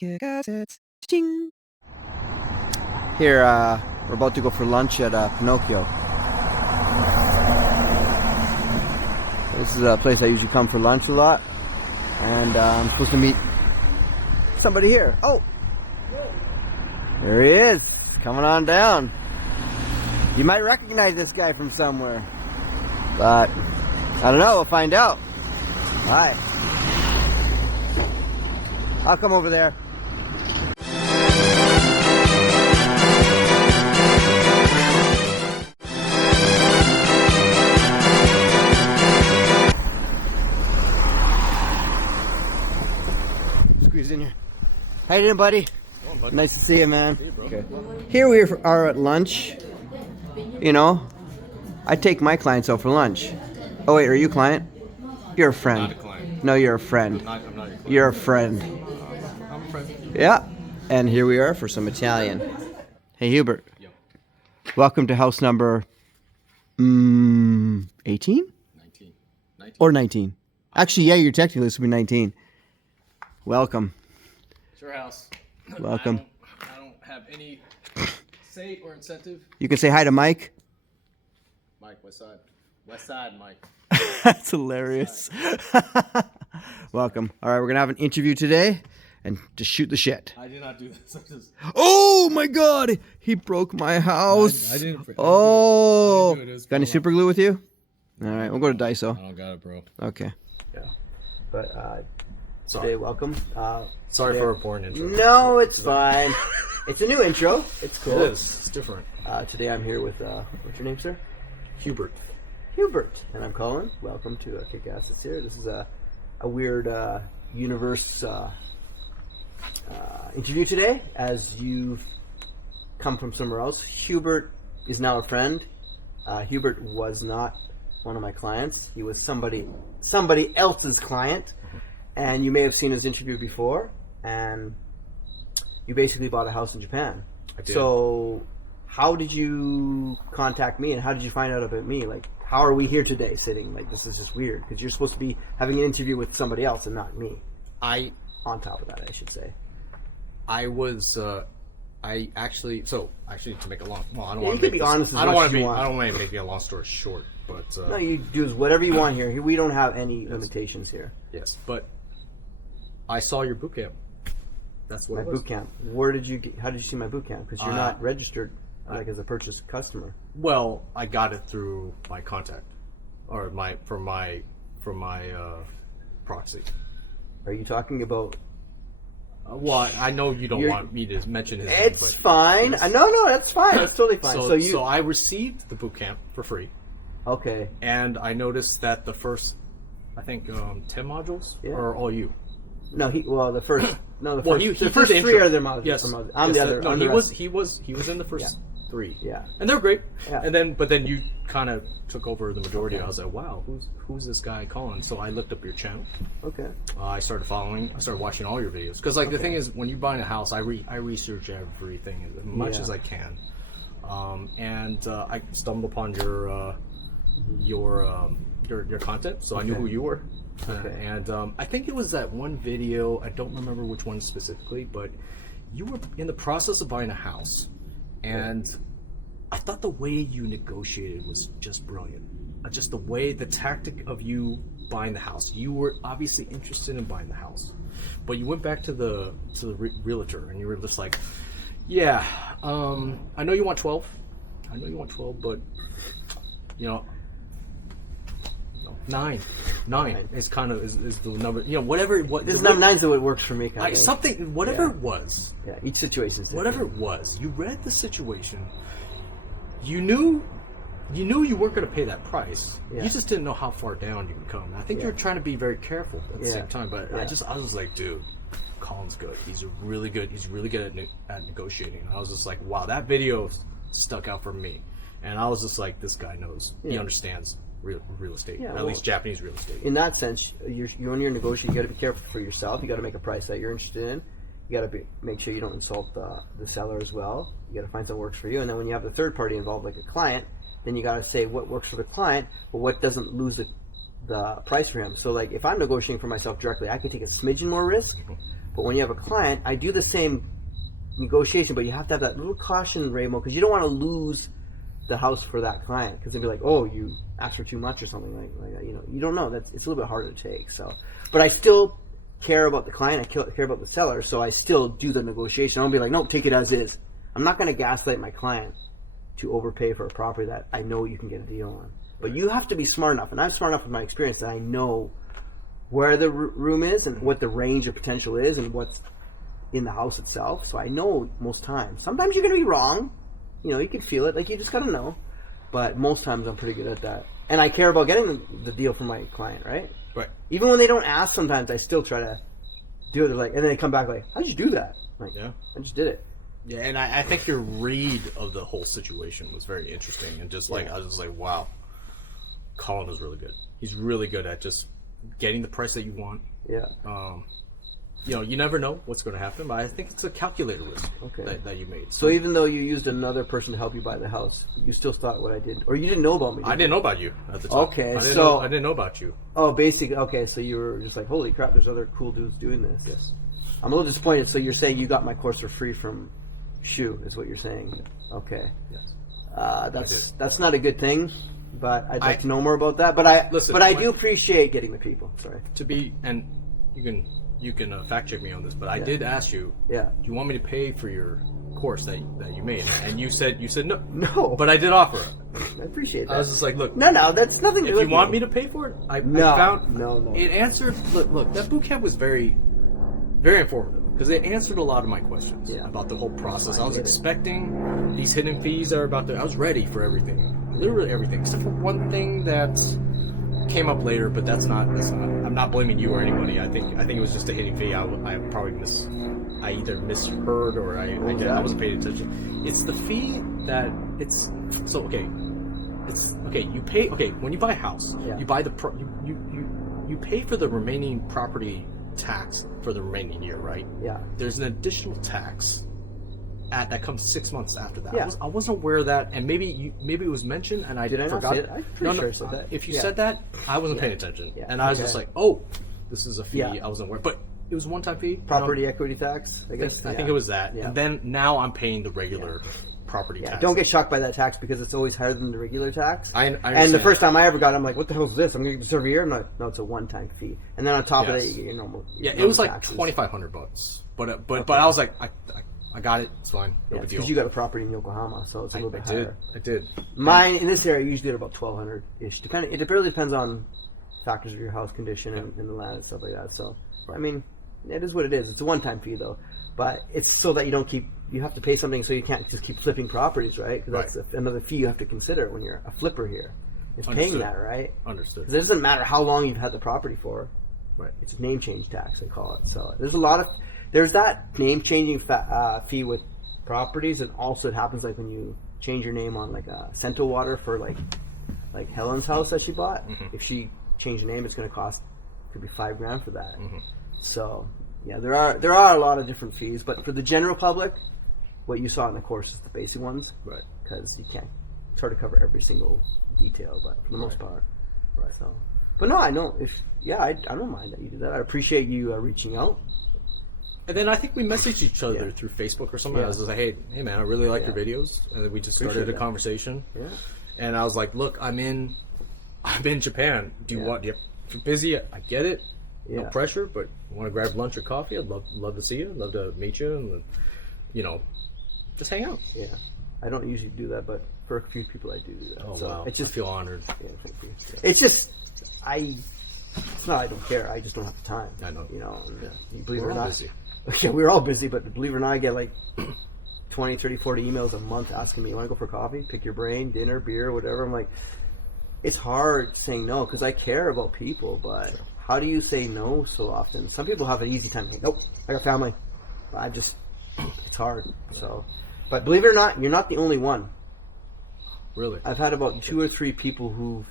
KICKASSETS. Ching. Here, we're about to go for lunch at Pinocchio. This is a place I usually come for lunch a lot, and I'm supposed to meet somebody here. Oh, there he is, coming on down. You might recognize this guy from somewhere, but I don't know, we'll find out. Hi. I'll come over there. Squeeze in here. How you doing, buddy? Nice to see you, man. Okay. Here we are at lunch. You know, I take my clients out for lunch. Oh wait, are you a client? You're a friend. I'm not a client. No, you're a friend. I'm not your client. You're a friend. I'm a friend. Yeah. And here we are for some Italian. Hey, Hubert. Yo. Welcome to house number 18? 19. Or 19. Actually, yeah, you're technically this would be 19. Welcome. It's your house. Welcome. I don't have any say or incentive. You can say hi to Mike. Mike, west side. West side, Mike. That's hilarious. Welcome. All right, we're going to have an interview today and to shoot the shit. I did not do this. I just... Oh my God. He broke my house. I didn't. Oh. I didn't do it. Got any super glue with you? All right, we'll go to Daiso. I don't got it, bro. Okay. Yeah. But Sorry. today, welcome. Sorry today, for a boring intro. No, it's fine. It's a new intro. It's cool. It is. It's different. Today I'm here with, what's your name, sir? Hubert. Hubert. And I'm Colin. Welcome to Kick Assets here. This is a weird universe interview today, as you've come from somewhere else. Hubert is now a friend. Hubert was not one of my clients. He was somebody else's client. And you may have seen his interview before, and you basically bought a house in Japan. I did. So how did you contact me, and how did you find out about me? Like, how are we here today sitting? Like, this is just weird, because you're supposed to be having an interview with somebody else and not me. On top of that, I should say. To make a long, well, I don't Yeah, want you to can be honest as I don't much want as to you be. want. I don't want to make a long story short, but No, you do whatever you want here. We don't have any limitations here. yes, but I saw your boot camp. That's what My it was. boot camp. How did you see my boot camp? Because you're not registered as a purchase customer. Well, I got it through my contact, or from my proxy. Are you talking about? Well, I know you don't want me to mention his name. It's but fine. yes. No, that's fine. That's totally fine. So I received the boot camp for free, Okay. and I noticed that the first, I think, 10 modules are all you. No, the first Well, the first did the three intro. are their modules. Yes, I'm yes, the other. No, I'm he the was rest. in the first three. Yeah. And they're great. Yeah. And then you kind of took over the majority. Okay. I was like, wow, who's this guy Colin? So I looked up your channel. Okay. I started watching all your videos, because the thing is, when you're buying a house, I research everything as much as I can, and I stumbled upon your content, so I knew who you were. Okay. And I think it was that one video, I don't remember which one specifically, but you were in the process of buying a house, and I thought the way you negotiated was just brilliant. Just the tactic of you buying the house. You were obviously interested in buying the house, but you went back to the realtor, and you were just like, yeah, I know you want 12. But nine is kind of is the number. Whatever. This number 9's the way it works for me. Whatever it was. Yeah. Each situation is different. Whatever it was, you read the situation. You knew you weren't going to pay that price. Yeah. You just didn't know how far down you could come. I think you're trying to be very careful at the same time. But I was like, dude, Colin's good. He's really good at negotiating. And I was just like, wow, that video stuck out for me. And I was just like, this guy knows. Yeah. He understands real estate, at least Japanese real estate. In that sense, when you're negotiating, you got to be careful for yourself. You got to make a price that you're interested in. You got to make sure you don't insult the seller as well. You got to find something that works for you. And then when you have the third party involved, like a client, then you got to say what works for the client, but what doesn't lose the price for him. So, like, if I'm negotiating for myself directly, I can take a smidgen more risk. But when you have a client, I do the same negotiation, but you have to have that little caution, Raymo, because you don't want to lose the house for that client, because they'll be like, oh, you asked for too much or something like that. You know, you don't know. It's a little bit harder to take. So, but I still care about the client. I care about the seller, so I still do the negotiation. I don't be like, no, take it as is. I'm not going to gaslight my client to overpay for a property that I know you can get a deal on. But you have to be smart enough, and I'm smart enough with my experience that I know where the room is and what the range of potential is and what's in the house itself. So I know most times. Sometimes you're going to be wrong. You know, you can feel it. Like, you just got to know. But most times I'm pretty good at that. And I care about getting the deal for my client, right? Right. Even when they don't ask, sometimes I still try to do it. They're like, and then they come back like, how did you do that? I'm like, Yeah. I just did it. Yeah, and I think your read of the whole situation was very interesting. And just like, I was just like, wow, Colin is really good. He's really good at just getting the price that you want. Yeah. You know, you never know what's going to happen, but I think it's a calculated risk that you made. So even though you used another person to help you buy the house, you still thought what I did, or you didn't know about me? I didn't know about you at the time. Okay, I didn't know about you. Oh, basically, okay. So you were just like, holy crap, there's other cool dudes doing this. Yes. I'm a little disappointed. So you're saying you got my course for free from Shu, is what you're saying? Okay. Yes. That's not a good thing, but I'd like to know more about that. But I do appreciate getting the people. Sorry. To be, and you can fact check me on this, but I did ask you. Yeah. Do you want me to pay for your course that you made? And you said no. No. But I did offer it. I appreciate that. I was just like, look. No, that's nothing to do If with you want me to pay for it, I found no. It answered. Look, that boot camp was very, very informative because it answered a lot of my questions about the whole process. I was expecting these hidden fees that are about to. I was ready for everything, literally everything, except for one thing that came up later. But that's not. I'm not blaming you or anybody. I think it was just a hidden fee. I probably I either misheard or I wasn't paying attention. It's the fee that it's so okay. It's okay. You pay when you buy a house. You buy you pay for the remaining property tax for the remaining year, right? Yeah. There's an additional tax that comes 6 months after that. Yeah. I wasn't aware of that, and maybe it was mentioned, and I Did forgot. I not say it? I'm pretty sure I said that. If you said that, I wasn't paying attention, and I was just like, oh, this is a fee. Yeah. I wasn't aware, but it was a one-time fee. Property equity tax, I guess. I think it was that, Yeah. and then now I'm paying the regular property tax. Don't get shocked by that tax because it's always higher than the regular tax. I and the understand. first time I ever got it, I'm like, what the hell is this? I'm going to get this every year? I'm like, no, it's a one-time fee. And then on top of that, you get your normal it was like taxes. $2,500. But I was like, I got it. It's fine. No big deal. Because you got a property in Yokohama, so it's a little bit higher. I did. Mine in this area usually at about $1,200-ish. It really depends on factors of your house condition and the land and stuff like that. So, I mean, it is what it is. It's a one-time fee though, but it's so that you have to pay something so you can't just keep flipping properties, right? Because that's another fee you have to consider when you're a flipper here. It's paying that, right? Understood. 'Cause it doesn't matter how long you've had the property for. Right. It's name change tax, they call it. So there's that name changing fee with properties, and also it happens like when you change your name on like a Cento Water for like Helen's house that she bought. Mm-hmm. If she changed the name, it's going to could be $5,000 for that. Mm-hmm. So yeah, there are a lot of different fees, but for the general public, what you saw in the course is the basic ones, Right. Because you can't. It's hard to cover every single detail, but for the most part, Right. So, but no, I know I don't mind that you did that. I appreciate you reaching out. And then I think we messaged each other through Facebook or something. Yeah. I was just like, hey man, I really like your videos, and then we just started Appreciate a that. conversation. Yeah. And I was like, look, I'm in Japan. Do you want? If you're busy, I get it. No Yeah. pressure, but you want to grab lunch or coffee? I'd love to see you. Love to meet you, and just hang out. Yeah, I don't usually do that, but for a few people I do that. Oh So wow, it's just I feel honored. Yeah, thank you. It's just it's not I don't care. I just don't have the time. I know. You believe We're it or all not. busy. Yeah, we're all busy, but believe it or not, I get like 20, 30, 40 emails a month asking me, you want to go for coffee, pick your brain, dinner, beer, whatever. I'm like, it's hard saying no because I care about people, but how do you say no so often? Some people have an easy time. Like, nope, I got family. But it's hard. So, but believe it or not, you're not the only one. Really? I've had about 2 or 3 people who've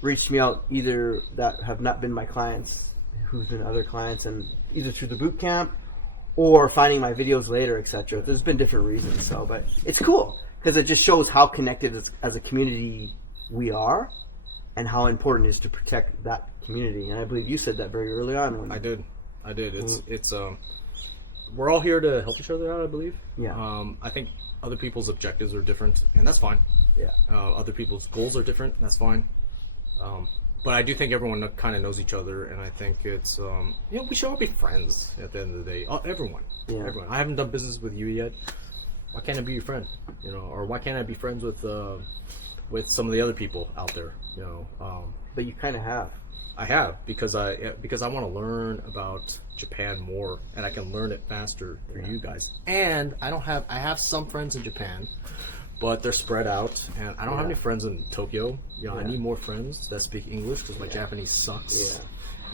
reached me out, either that have not been my clients, who've been other clients, and either through the boot camp or finding my videos later, etc. There's been different reasons. So, but it's cool because it just shows how connected as a community we are, and how important it is to protect that community. And I believe you said that very early on. When I did. I did. It's we're all here to help each other out, I believe. Yeah. I think other people's objectives are different, and that's fine. Yeah. Other people's goals are different, and that's fine. But I do think everyone kind of knows each other, and I think it's we should all be friends at the end of the day. Everyone. Yeah. Everyone. I haven't done business with you yet. Why can't I be your friend? Or why can't I be friends with some of the other people out there? But you kind of have. I have because I want to learn about Japan more, and I can learn it faster through you guys. And I have some friends in Japan, but they're spread out, and I don't have any friends in Tokyo. I need more friends that speak English because my Japanese sucks.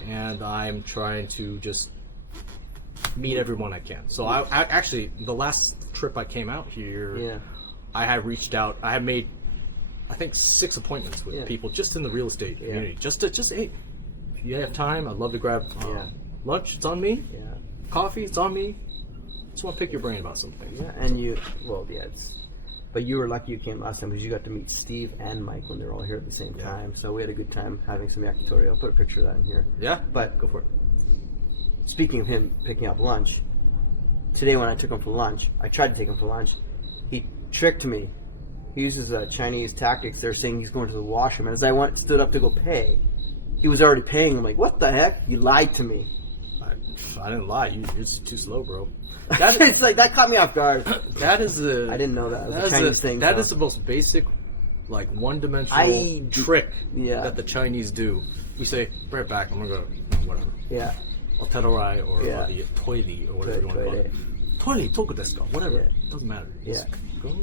Yeah. And I'm trying to just meet everyone I can. So I actually, the last trip I came out here, I had reached out. I had made, I think, 6 appointments with people just in the real estate community. Just hey, if you have time, I'd love to grab lunch. It's on me. Yeah. Coffee. It's on me. Just want to pick your brain about something. Yeah, and but you were lucky you came last time because you got to meet Steve and Mike when they were all here at the same time. So we had a good time having some yakitori. I'll put a picture of that in here. Yeah, but go for it. Speaking of him picking up lunch, today when I took him for lunch, I tried to take him for lunch. He tricked me. He uses Chinese tactics. They're saying he's going to the washroom, and as I stood up to go pay, he was already paying. I'm like, what the heck? You lied to me. I didn't lie. You're just too slow, bro. It's like that caught me off guard. That is I didn't know that. That was a Chinese thing. That is the most basic, like one-dimensional trick that the Chinese do. We say, "Bring it back." I'm gonna go, whatever. Yeah. Oterorai or the toili or whatever you want to call it. Toili, toku desu ka? Whatever. It doesn't matter. Just go,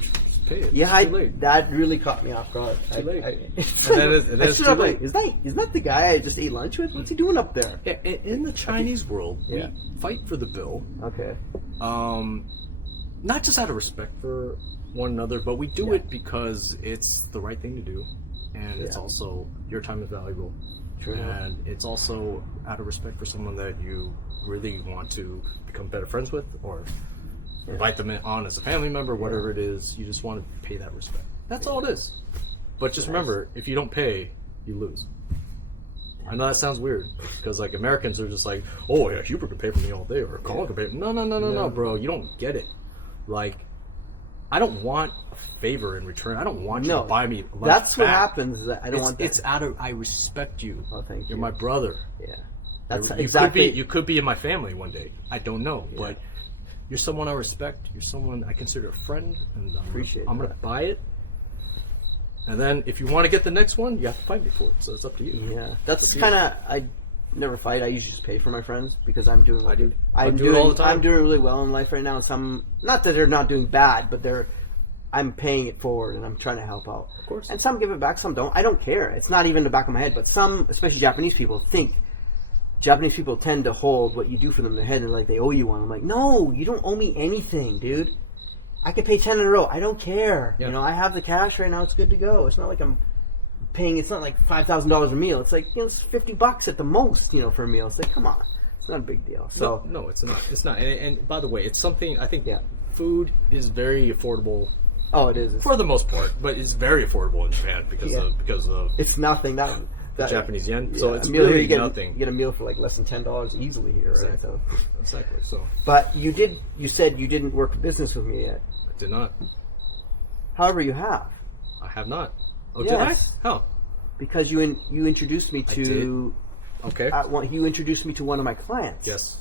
just pay it. Yeah, that really caught me off guard. Too late. Isn't that the guy I just ate lunch with? What's he doing up there? Yeah, in the Chinese world, we fight for the bill. Okay. Not just out of respect for one another, but we do it because it's the right thing to do, and it's also your time is valuable. True. And it's also out of respect for someone that you really want to become better friends with, or invite them on as a family member, whatever it is. You just want to pay that respect. That's all it is. But just remember, if you don't pay, you lose. I know that sounds weird, because like Americans are just like, oh yeah, Hubert can pay for me all day, or Colin can pay. No, bro, you don't get it. Like, I don't want a favor in return. I don't want you to buy me lunch. That's what happens. I don't want that. It's out of, I respect you. Oh, thank you. You're my brother. Yeah. That's exactly. You could be in my family one day. I don't know, but you're someone I respect. You're someone I consider a friend, and I'm gonna buy it. And then, if you want to get the next one, you have to fight me for it. So it's up to you. Yeah, that's kind of. I never fight. I usually just pay for my friends because I'm doing. I do it all the time. I'm doing really well in life right now. And some, not that they're not doing bad, but I'm paying it forward and I'm trying to help out. Of course. And some give it back, some don't. I don't care. It's not even in the back of my head. But some, especially Japanese people, Japanese people tend to hold what you do for them in their head and like they owe you one. I'm like, no, you don't owe me anything, dude. I could pay 10 in a row. I don't care. Yeah. I have the cash right now. It's good to go. It's not like I'm paying. It's not like $5,000 a meal. It's like it's $50 at the most. For a meal. It's like, come on, it's not a big deal. So no, it's not. It's not. And by the way, it's something. I think food is very affordable. Oh, it is for the most part, but it's very affordable in Japan because of it's nothing that. The Japanese yen, yeah. So it's really nothing. You get a meal for like less than $10 easily here, right? Exactly. Exactly. So, but you said you didn't work business with me yet. I did not. However, you have. I have not. Oh, yes. Did I? How? Because you introduced me to. Okay. You introduced me to one of my clients. Yes.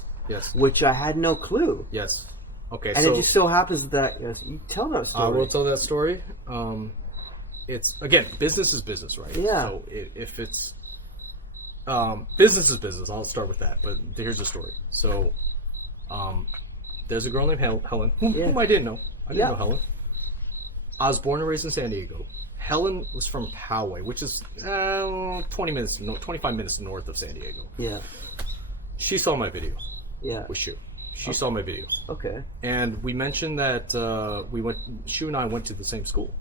Which I had no clue. Yes. Okay. And it just so happens that you tell that story. I will tell that story. It's, again, business is business, right? Yeah. So if it's business is business, I'll start with that. But here's the story. So there's a girl named Helen, whom I didn't know. I didn't know Helen. I was born and raised in San Diego. Helen was from Poway, which is 25 minutes north of San Diego. Yeah. She saw my video. Yeah. With Shu. She saw my video. Okay. And we mentioned that Shu and I went to the same school.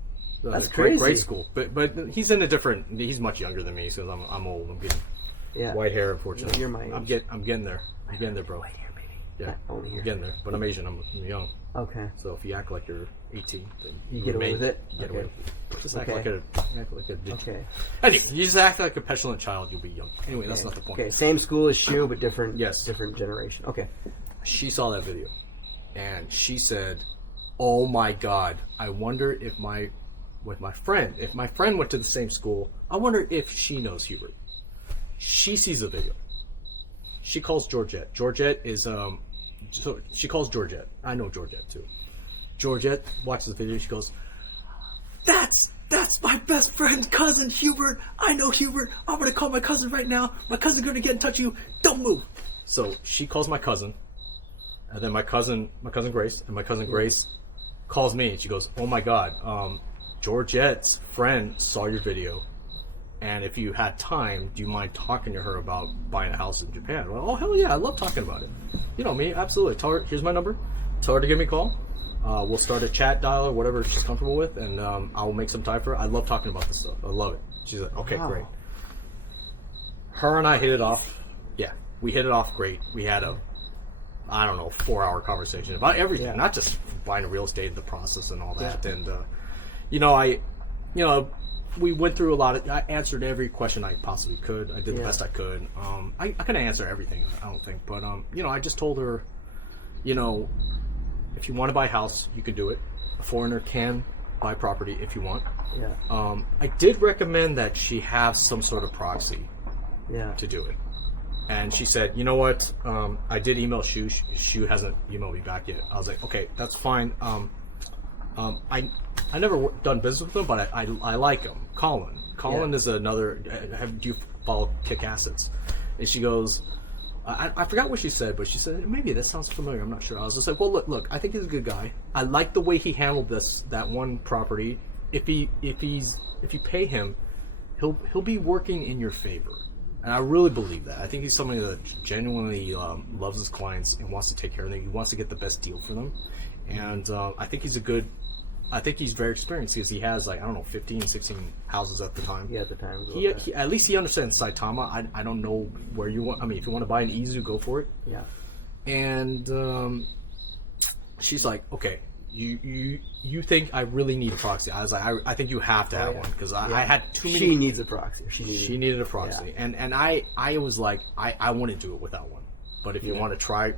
That's crazy. Great school, but he's in a different. He's much younger than me, so I'm old. I'm getting white hair, unfortunately. You're my age. I'm getting there. I'm getting there, bro. White hair, baby. Yeah, only here. You're getting there. But I'm Asian. I'm young. Okay. So if you act like you're 18, then You get away with it? You get away with it. Just act Okay. like a Okay. Anyway, you just act like a petulant child, you'll be young. Anyway, that's not the point. Okay, same school as Shu, but different. Yes. Different generation. Okay. She saw that video, and she said, "Oh my God! I wonder if if my friend went to the same school, I wonder if she knows Hubert." She sees the video. She calls Georgette. Georgette is so she calls Georgette. I know Georgette too. Georgette watches the video. She goes, "That's my best friend's cousin, Hubert. I know Hubert. I'm gonna call my cousin right now. My cousin's gonna get in touch with you. Don't move." So she calls my cousin, and then my cousin Grace, and my cousin Grace calls me, and she goes, "Oh my God, Georgette's friend saw your video, and if you had time, do you mind talking to her about buying a house in Japan?" Well, oh hell yeah, I love talking about it. You know me, absolutely. Tell her, here's my number. Tell her to give me a call. We'll start a chat dial or whatever she's comfortable with, and I'll make some time for her. I love talking about this stuff. I love it. She's like, okay, Wow. great. Her and I hit it off. Yeah, we hit it off great. We had a, 4-hour conversation about everything, Yeah. not just buying a real estate, the process and all that. Yeah. And, we went through a lot of, I answered every question I possibly could. I did the best I could. I couldn't answer everything, I don't think, but, I just told her, if you want to buy a house, you can do it. A foreigner can buy property if you want. Yeah. I did recommend that she have some sort of proxy Yeah. to do it. And she said, you know what? I did email Shu. Shu hasn't emailed me back yet. I was like, okay, that's fine. I never done business with him, but I like him. Colin is another. Do you follow Kick Assets? And she goes, I forgot what she said, but she said maybe this sounds familiar. I'm not sure. I was just like, well, look. I think he's a good guy. I like the way he handled that one property. If you pay him, he'll be working in your favor. And I really believe that. I think he's somebody that genuinely loves his clients and wants to take care of them. He wants to get the best deal for them. And I think he's very experienced because he has 15, 16 houses at the time. Yeah, at the time. He at least he understands Saitama. I don't know where you want. I mean, if you want to buy an Izu, go for it. Yeah. And she's like, okay, you think I really need a proxy? I was like, I think you have to have one because I had too many. She needs a proxy. She needed a proxy, and I was like, I wouldn't do it without one. But if you want to try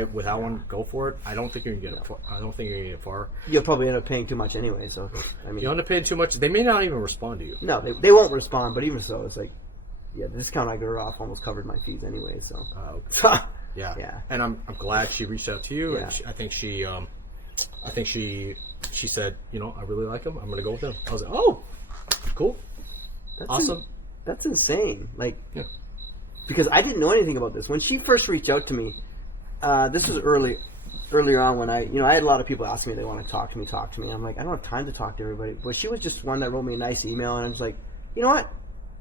it without one, go for it. I don't think you're gonna get it. I don't think you're gonna get far. You'll probably end up paying too much anyway. So You end up paying too much. They may not even respond to you. No, they won't respond. But even so, it's like, the discount I got her off almost covered my fees anyway. So Yeah. And I'm glad she reached out to you. Yeah. And I think she said, I really like him. I'm gonna go with him. I was like, oh, cool, awesome. That's insane. Yeah. Because I didn't know anything about this when she first reached out to me. This was earlier on when I had a lot of people asking me they want to talk to me. I'm like, I don't have time to talk to everybody. But she was just one that wrote me a nice email, and I was like, you know what?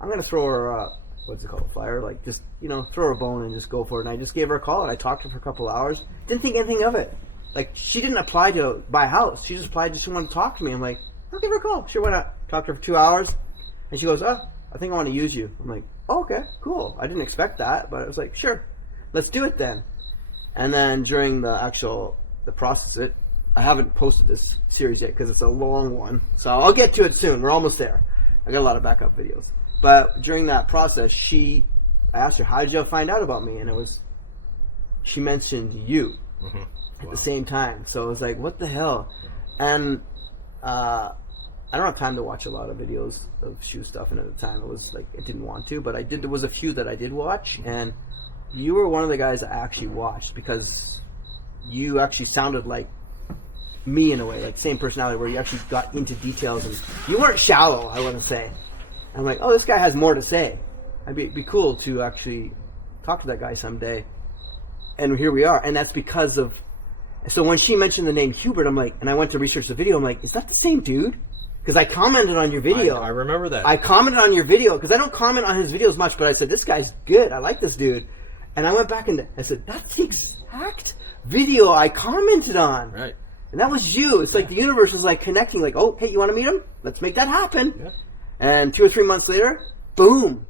I'm gonna throw her what's it called, a flyer? Just throw her a bone and just go for it. And I just gave her a call and I talked to her for a couple of hours. Didn't think anything of it. She didn't apply to buy a house. She just applied to want to talk to me. I'm like, I'll give her a call. Sure, why not? Talked to her for 2 hours, and she goes, I think I want to use you. I'm like, oh, okay, cool. I didn't expect that, but I was like, sure, let's do it then. And then during the process I haven't posted this series yet because it's a long one. So I'll get to it soon. We're almost there. I got a lot of backup videos. But during that process, I asked her, how did you find out about me? And she mentioned you at the same time. So I was like, what the hell? And I don't have time to watch a lot of videos of Shu stuff, and at the time it was like I didn't want to, but I did. There was a few that I did watch, and you were one of the guys I actually watched because you actually sounded like me in a way, like same personality, where you actually got into details, and you weren't shallow, I wouldn't say. And I'm like, oh, this guy has more to say. It'd be cool to actually talk to that guy someday. And here we are, and that's because of. So when she mentioned the name Hubert, I'm like, and I went to research the video. I'm like, is that the same dude? Because I commented on your video. I remember that. I commented on your video because I don't comment on his videos much, but I said, this guy's good. I like this dude. And I went back and I said, that's the exact video I commented on. Right. And that was you. It's like the universe was like connecting, like, oh, hey, you want to meet him? Let's make that happen. Yeah. And 2 or 3 months later, boom.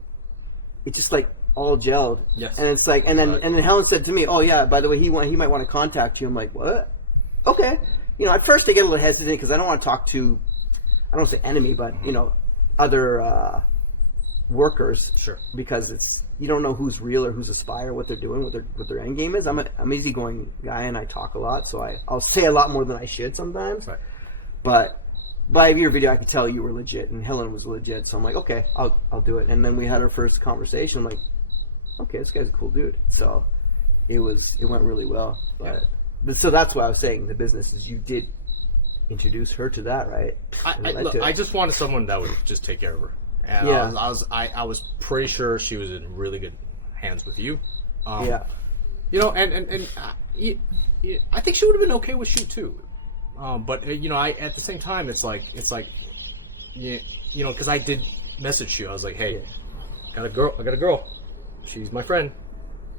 It just like all gelled. Yes. And it's like, and then Helen said to me, "Oh yeah, by the way, he might want to contact you." I'm like, "What?" Okay. You know, at first I get a little hesitant because I don't want to talk to, I don't want to say enemy, but you know, other workers. Sure. Because you don't know who's real or who's a spy or what they're doing, what their end game is. I'm an easygoing guy and I talk a lot, so I'll say a lot more than I should sometimes. Right. But by your video, I could tell you were legit, and Helen was legit. So I'm like, okay, I'll do it. And then we had our first conversation. I'm like, okay, this guy's a cool dude. So it went really well. But so that's why I was saying the business is you did introduce her to that, right? I just wanted someone that would just take care of her. And I was pretty sure she was in really good hands with you. You know, and I think she would have been okay with you too. But you know, at the same time, it's like you know, because I did message you. I was like, hey, I got a girl. She's my friend.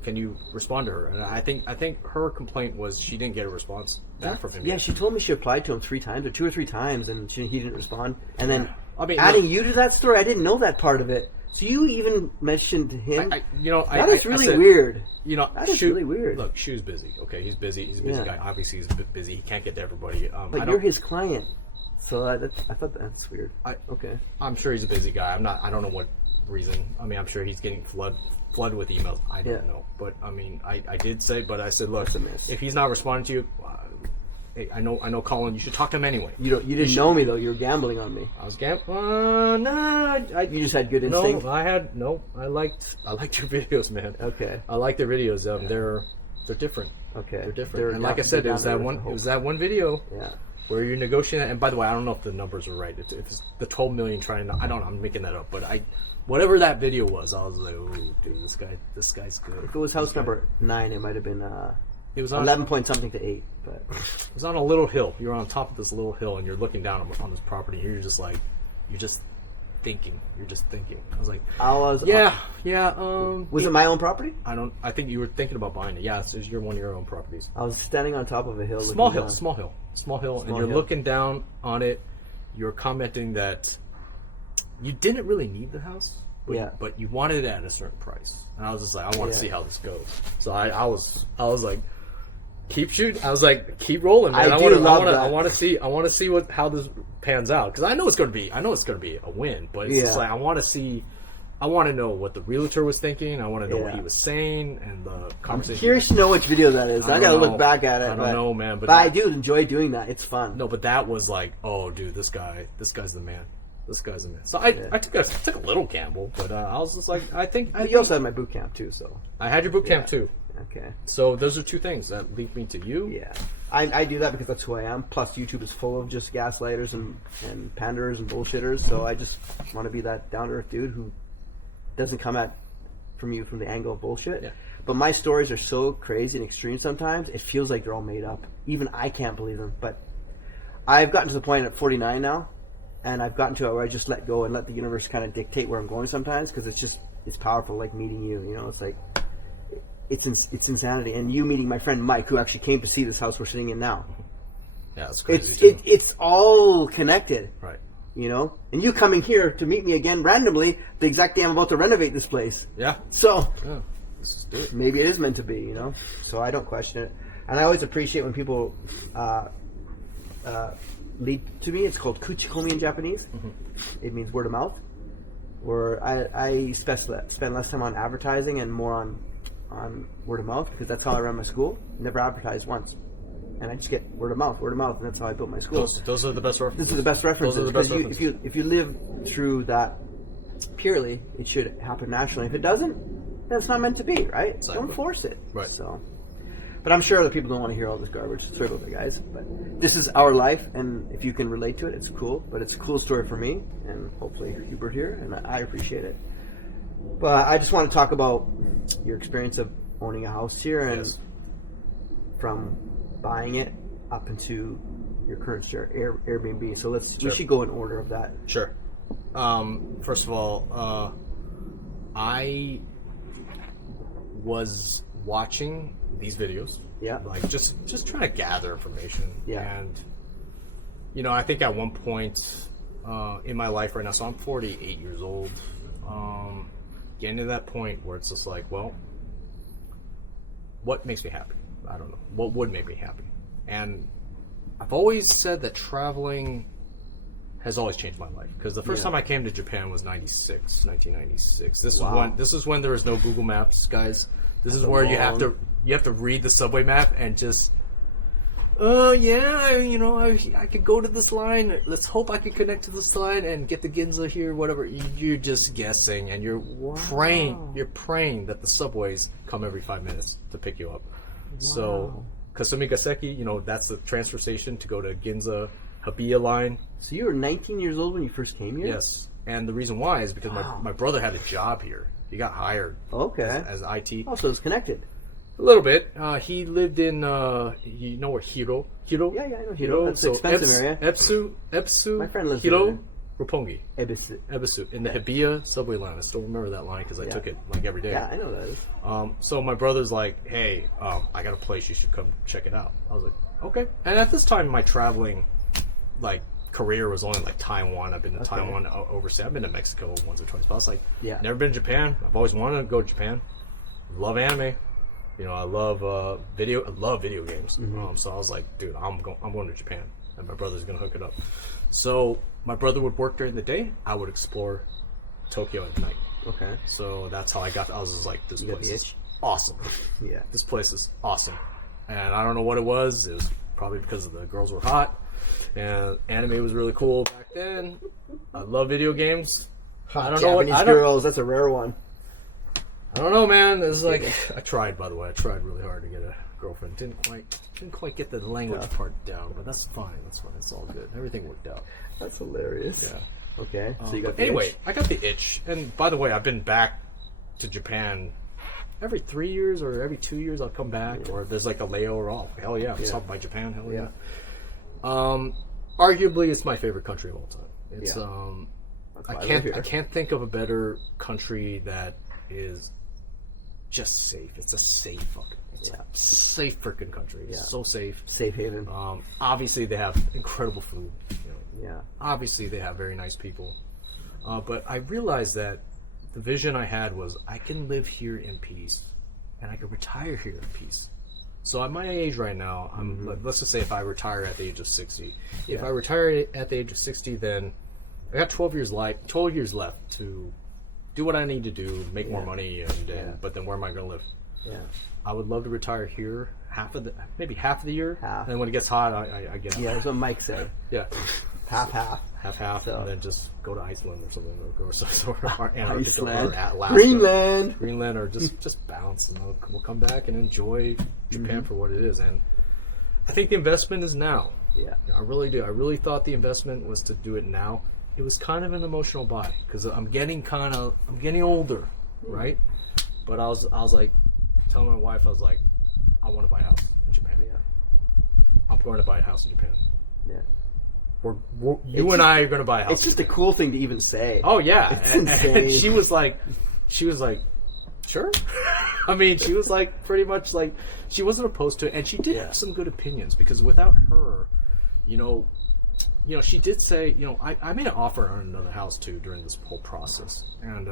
Can you respond to her? And I think her complaint was she didn't get a response back from him. Yeah, she told me she applied to him 3 times or 2 or 3 times, and he didn't respond. And then adding you to that story, I didn't know that part of it. So you even mentioned to him. That is really weird. You know, that is really weird. Look, Shu's busy. Okay, he's busy. He's a busy guy. Obviously, he's busy. He can't get to everybody. But you're his client, so I thought that's weird. Okay. I'm sure he's a busy guy. I don't know what reason. I mean, I'm sure he's getting flooded with emails. I don't know. But I mean, I did say. But I said, look, if he's not responding to you. Hey, I know, Colin. You should talk to him anyway. You didn't know me though. You were gambling on me. I was gambling. Nah. You just had good instinct. No, I liked your videos, man. Okay. I like their videos. They're different. Okay. They're different. And like I said, it was that one video. Yeah. Where you're negotiating. And by the way, I don't know if the numbers are right. It's the 12 million trying to. I don't know. I'm making that up. But whatever that video was, I was like, oh, dude, this guy's good. If it was house number 9, it might have been. It was on 11 point something to 8, but it was on a little hill. You're on top of this little hill, and you're looking down on this property. And you're just thinking. I was like, was it my own property? I think you were thinking about buying it. Yeah, it's one of your own properties. I was standing on top of a hill. Small hill, and you're looking down on it. You're commenting that you didn't really need the house. But you wanted it at a certain price, and I was just like, I want to see how this goes. So I was like, keep shooting. I was like, keep rolling, man. I want to see how this pans out, because I know it's going to be a win, but it's just like I want to know what the realtor was thinking. I want to know what he was saying, and the conversation. I'm curious to know which video that is. I got to look back at it. I don't know, man. But I do enjoy doing that. It's fun. No, but that was like, oh, dude, this guy's the man. This guy's a man. So I took a little gamble, but I was just like, you also had my boot camp too, so I had your boot camp too. Okay. So those are 2 things that lead me to you. Yeah. I do that because that's who I am. Plus, YouTube is full of just gaslighters and panders and bullshitters. So I just want to be that down to earth dude who doesn't come from the angle of bullshit. Yeah. But my stories are so crazy and extreme sometimes. It feels like they're all made up. Even I can't believe them. But I've gotten to the point at 49 now. And I've gotten to it where I just let go and let the universe kind of dictate where I'm going sometimes, because it's powerful, like meeting you. You know, it's like it's insanity. And you meeting my friend Mike, who actually came to see this house we're sitting in now. Yeah, it's crazy. It's all connected, right? You know, and you coming here to meet me again randomly the exact day I'm about to renovate this place. Yeah. So this is maybe it is meant to be. You know, so I don't question it, and I always appreciate when people. Lead to me. It's called kuchikomi in Japanese. It means word of mouth. Where I spend less time on advertising and more on word of mouth, because that's how I run my school. Never advertised once, and I just get word of mouth, and that's how I built my school. Those are the best references. These are the best references. Because if you live through that purely, it should happen naturally. If it doesn't, then it's not meant to be, right? Exactly. Don't force it. Right. So. But I'm sure other people don't want to hear all this garbage. Sorry about that, guys. But this is our life, and if you can relate to it, it's cool. But it's a cool story for me, and hopefully Hubert here, and I appreciate it. But I just want to talk about your experience of owning a house here, and from buying it up into your current Airbnb. So we should go in order of that. Sure. First of all, I was watching these videos, like just trying to gather information, and you know, I think at one point in my life right now, so I'm 48 years old, getting to that point where it's just like, well, what makes me happy? I don't know. What would make me happy? And I've always said that traveling has always changed my life. Because the first time I came to Japan was 1996. This is when there was no Google Maps, guys. This is where you have to read the subway map and just, I could go to this line. Let's hope I can connect to this line and get the Ginza here, whatever. You're just guessing, and you're praying. You're praying that the subways come every 5 minutes to pick you up. Wow. So, Kasumigaseki, that's the transfer station to go to Ginza Hibiya line. So you were 19 years old when you first came here? Yes, and the reason why is because my brother had a job here. He got hired. As IT. Oh, so it's connected. A little bit. He lived in, you know where Hiro? Yeah, I know Hiro. That's an expensive area. Epsu. My friend lives Hiro, there. Roppongi. Ebisu. In the Hibiya subway line. I still remember that line because I took it like every day. Yeah, I know that is. So my brother's like, hey, I got a place. You should come check it out. I was like, okay. And at this time, my traveling, career was only Taiwan. I've been to Taiwan overseas. I've been to Mexico once or twice. But I was like, never been to Japan. I've always wanted to go to Japan. Love anime. I love video. I love video games. So I was like, dude, I'm going to Japan, and my brother's gonna hook it up. So my brother would work during the day. I would explore Tokyo at night. Okay. So that's how I got. I was just like, this place is awesome. Yeah. This place is awesome, and I don't know what it was. It was probably because the girls were hot, and anime was really cool back then. I love video games. I don't know what Japanese girls. That's a rare one. I don't know, man. It's like I tried. By the way, I tried really hard to get a girlfriend. Didn't quite get the language part down, but that's fine. That's fine. It's all good. Everything worked out. That's hilarious. Yeah. Okay. So you got the anyway, itch. I got the itch. And by the way, I've been back to Japan every 3 years or every 2 years. I'll come back, or there's a layover. Oh, hell yeah! I'm stopped by Japan. Hell yeah. Arguably, it's my favorite country of all time. It's I can't think of a better country that is just safe. It's a safe safe freaking country. It's so safe. Safe haven. Obviously, they have incredible food. Obviously, they have very nice people. But I realized that the vision I had was I can live here in peace, and I can retire here in peace. So at my age right now, let's just say if I retire at the age of 60. If I retire at the age of 60, then I got 12 years left to do what I need to do, make more money, but then where am I going to live? Yeah, I would love to retire here, maybe half of the year, and then when it gets hot, I get out. Yeah, that's what Mike said. Yeah, half, so. And then just go to Iceland or something, or go somewhere Antarctica Iceland, or Alaska, Greenland, or just bounce, and we'll come back and enjoy Japan for what it is. And I think the investment is now. Yeah, I really do. I really thought the investment was to do it now. It was kind of an emotional buy because I'm getting older, right? But I was like, telling my wife, I was like, I want to buy a house in Japan. Yeah, I'm going to buy a house in Japan. Yeah, you and I are going to buy a house. It's just a cool thing to even say. Oh yeah, and she was like, sure. I mean, she was pretty much she wasn't opposed to it, and she did have some good opinions because without her, she did say, I made an offer on another house too during this whole process, and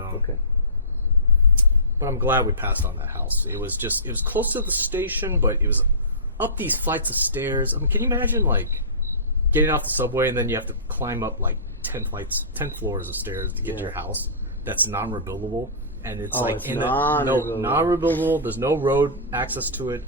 but I'm glad we passed on that house. It was close to the station, but it was up these flights of stairs. I mean, can you imagine getting off the subway and then you have to climb up 10 floors of stairs to get to your house that's non-rebuildable, and it's non-rebuildable. There's no road access to it.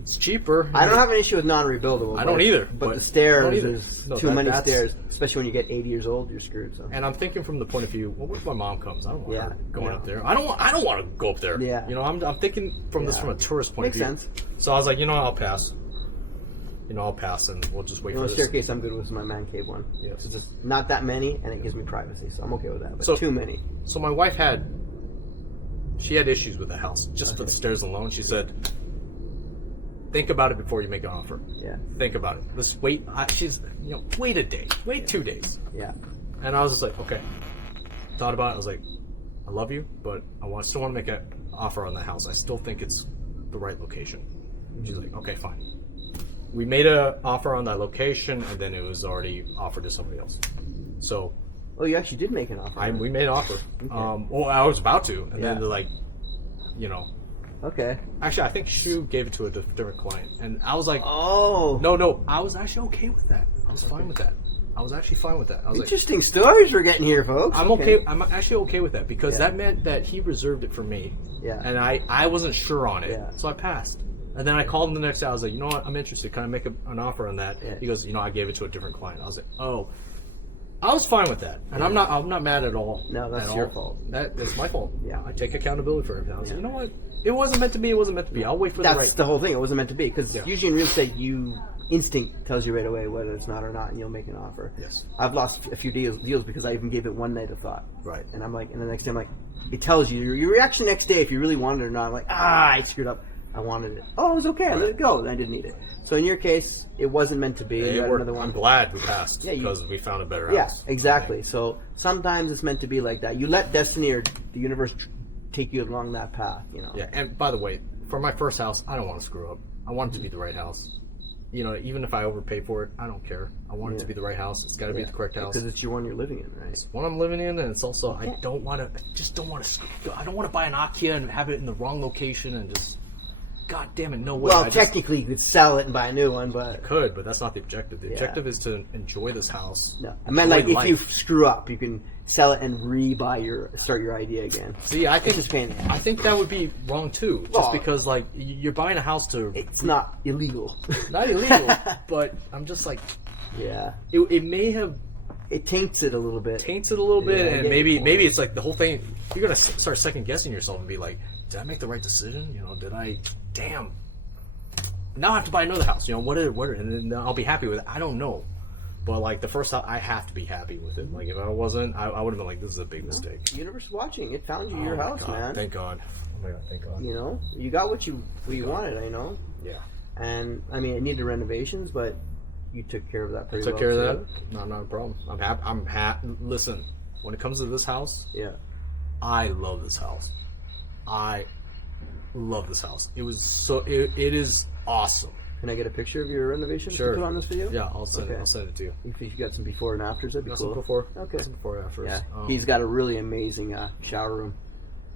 It's cheaper. I don't have an issue with non-rebuildable. I don't either. But the stairs, there's too many stairs. Especially when you get 80 years old, you're screwed. So. And I'm thinking from the point of view, what if my mom comes? I don't want her going up there. I don't want to go up there. Yeah. I'm thinking from this from a tourist point of view. Makes sense. So I was like, I'll pass. I'll pass, and we'll just wait for this. The staircase I'm good with is my man cave one. Yes. It's just not that many, and it gives me privacy, so I'm okay with that. But too many. So my wife had issues with the house just for the stairs alone. She said, think about it before you make an offer. Yeah. Think about it. Let's wait. Wait a day. Wait 2 days. Yeah. And I was just like, okay. Thought about it. I was like, I love you, but I still want to make an offer on the house. I still think it's the right location. She's like, okay, fine. We made an offer on that location, and then it was already offered to somebody else. So Oh, you actually did make an offer. We made an offer. Okay. Well, I was about to, and Yeah. then they're like, you know. Okay. Actually, I think Shu gave it to a different client, and I was like, Oh. no, I was actually okay with that. I was fine with that. I was actually fine with that. I was Interesting stories we're getting here, folks. I'm okay. I'm actually okay with that because Yeah. that meant that he reserved it for me. Yeah. And I wasn't sure on it, Yeah. so I passed. And then I called him the next day. I was like, you know what? I'm interested. Can I make an offer on that? Yeah. He goes, you know, I gave it to a different client. I was like, oh. I was fine with that, and I'm not mad at all. No, that's at your all. fault. That's my fault. Yeah. I take accountability for everything. I was like, you know what? It wasn't meant to be. It wasn't meant to be. I'll wait for the right. That's the whole thing. It wasn't meant to be. Because Yeah. usually in real estate, instinct tells you right away whether it's not or not, and you'll make an offer. Yes. I've lost a few deals because I even gave it one night of thought. Right. And I'm like, and the next day I'm like, it tells you your reaction next day if you really wanted it or not. I'm like, I screwed up. I wanted it. Oh, it was okay. I let it go. And I didn't need it. So in your case, it wasn't meant to be. It You had worked. another one. I'm glad we passed Yeah, because we found a better Yeah, house. exactly. So sometimes it's meant to be like that. You let destiny or the universe take you along that path, you know. Yeah, and by the way, for my first house, I don't want to screw up. I want it to be the right house. You know, even if I overpay for it, I don't care. I want it to be the right house. It's got to be the correct house. Because it's your one you're living in, right? It's one I'm living in, and it's also I don't want to buy an Akiya and have it in the wrong location and just, God damn it, no way. Well, technically you could sell it and buy a new one, but Could, but that's not the objective. The objective is to enjoy this house. no. I meant like enjoy if you life. screw up, you can sell it and start your idea again. See, I think just pain in the ass. I think that would be wrong too. Just Well, because like you're buying a house to It's not illegal. not illegal, but I'm just like Yeah. it may have It taints it a little bit. taints it a little bit, Yeah, I and get maybe your point. it's like the whole thing. You're gonna start second guessing yourself and be like, did I make the right decision? You know, did I? Damn. Now I have to buy another house. You know, what? And then I'll be happy with it. I don't know, but like the first house, I have to be happy with it. Like if I wasn't, I would have been like, this is a big mistake. The universe is watching. It found you your Oh my house, God, man. Thank God. Oh my God, thank God. You know, you got what you wanted. I know. Yeah. And I mean, it needed renovations, but you took care of that pretty Took well. care of too. that. Not a problem. I'm happy. Listen, when it comes to this house, Yeah. I love this house. I love this house. It was so. It is awesome. Can I get a picture of your renovation Sure. to put on this video? Yeah, I'll send it. Okay. I'll send it to you. If you got some before and afters, that'd be Got cool. some before. Okay. Some before and afters. Yeah. He's got a really amazing shower room.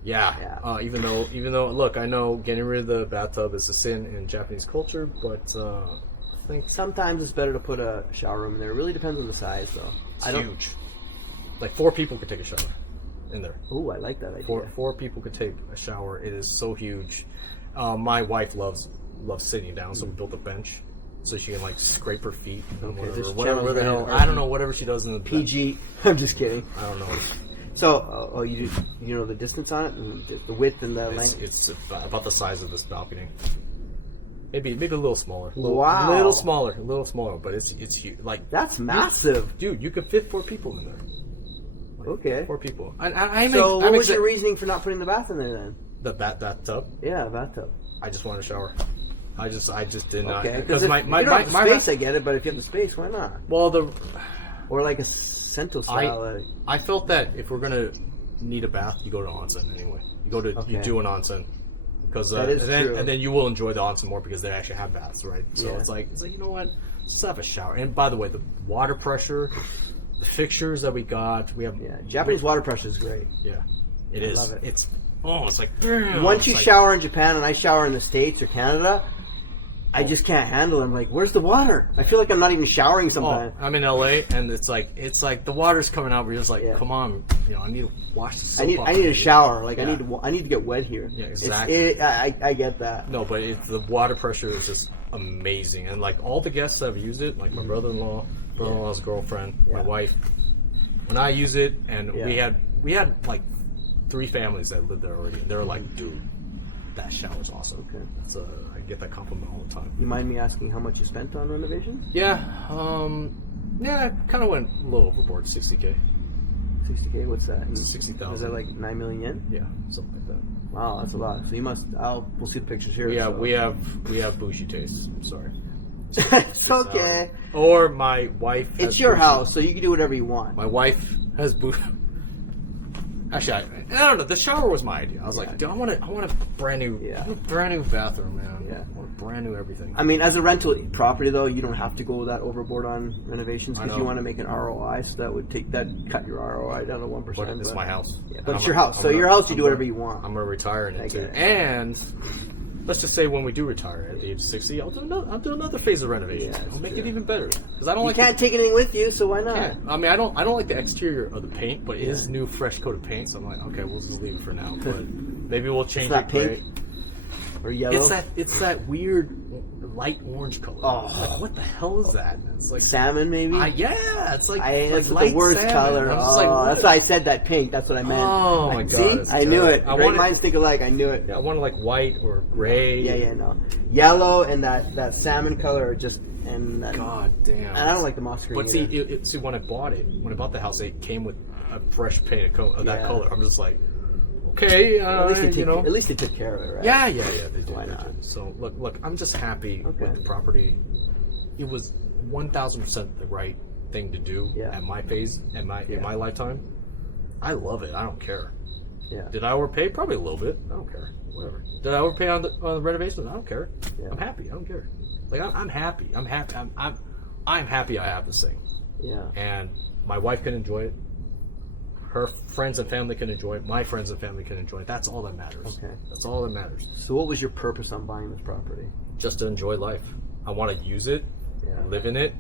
Yeah. Yeah. Even though, look, I know getting rid of the bathtub is a sin in Japanese culture, but I think Sometimes it's better to put a shower room in there. It really depends on the size, though. it's huge. Like 4 people could take a shower in there. Ooh, I like that idea. Four people could take a shower. It is so huge. My wife loves sitting down, so we built a bench so she can like scrape her feet. And this whatever channel's the hell. rated I don't know. Whatever she does in the PG. I'm just kidding. I don't know. So, you know the distance on it, and the width and the length. It's about the size of this balcony. Maybe a little smaller. Wow. A little smaller, but it's huge. Like That's massive. dude, you could fit 4 people in there. Like, Okay. 4 people. What What was your reasoning for not putting the bath in there then? the bathtub? Yeah, bathtub. I just wanted a shower. I just did not Okay, because if my you don't have the space, my I get it. But if you have the space, why not? well Or like a Sento style. I felt that if we're gonna need a bath, you go to onsen anyway. You do an onsen because That is true. and then you will enjoy the onsen more because they actually have baths, right? So Yeah. it's like you know what, just have a shower. And by the way, the water pressure, the fixtures that we got, we have Japanese water pressure is great. yeah, it is. love it. It's like Once you shower in Japan and I shower in the States or Canada, I just can't handle it. I'm like, where's the water? I feel like I'm not even showering sometimes. I'm in LA and it's like the water's coming out. We're just like, Yeah. come on, I need to wash the soap I need off a of it. shower. Like Yeah. I need to get wet here. Yeah, It's- exactly. I get that. No, but the water pressure is just amazing, and like all the guests that have used it, like my brother-in-law's girlfriend, my Yeah. wife. When I use it, and Yeah. we had like 3 families that lived there already. They were like, dude, that shower's awesome. Okay. It's I get that compliment all the time. You mind me asking how much you spent on renovations? Yeah, I kind of went a little overboard, 60K. 60K. What's that? It's 60,000. Is that like 9 million yen? Yeah, something like that. Wow, that's a lot. So you must. We'll see the pictures here. Yeah, so. we have bougie tastes. I'm sorry. It's okay. Or my wife. It's has your bougie- house, so you can do whatever you want. My wife has bougie. Actually, I don't know. The shower was my idea. I was like, dude, I want a brand new, bathroom, man. Yeah. I want a brand new everything. I mean, as a rental property, though, you don't have to go that overboard on renovations because you want to make an ROI, so that would cut your ROI down to 1%. But it's my house. Yeah, but it's your house. So your house, you do whatever you want. I'm gonna retire in it too. And let's just say when we do retire at the age of 60, I'll do another phase of renovation. Yeah, I'll make it even better because I don't You can't take anything with you, so why not? Yeah. I mean, I don't like the exterior of the paint, but it is new, fresh coat of paint. So I'm like, okay, we'll just leave it for now. But maybe we'll change It's not it. pink or yellow. It's that weird light orange color. Oh. Like, what the hell is that? It's like salmon, maybe. Yeah, it's like it's light the worst salmon. color. I'm just like, that's why I said that pink. That's what I meant. Oh my god! See, I knew it. I Great minds think alike. I knew it. I wanted like white or gray. Yeah, no. Yellow and that salmon color are just God damn. And I don't like the moss green. But see, when I bought the house, it came with a fresh painted coat of that color. I'm just like, okay, at least they took care of it, right? Yeah, they did. Why not? So look, I'm just happy with the property. It was 1,000% the right thing to do at my phase, in my lifetime. I love it. I don't care. Yeah. Did I overpay? Probably a little bit. I don't care. Whatever. Did I overpay on the renovations? I don't care. Yeah. I'm happy. I don't care. Like I'm happy. I'm happy. I'm happy. I have this thing. Yeah. And my wife can enjoy it. Her friends and family can enjoy it. My friends and family can enjoy it. That's all that matters. Okay. That's all that matters. So what was your purpose on buying this property? Just to enjoy life. I want to use it, live in it,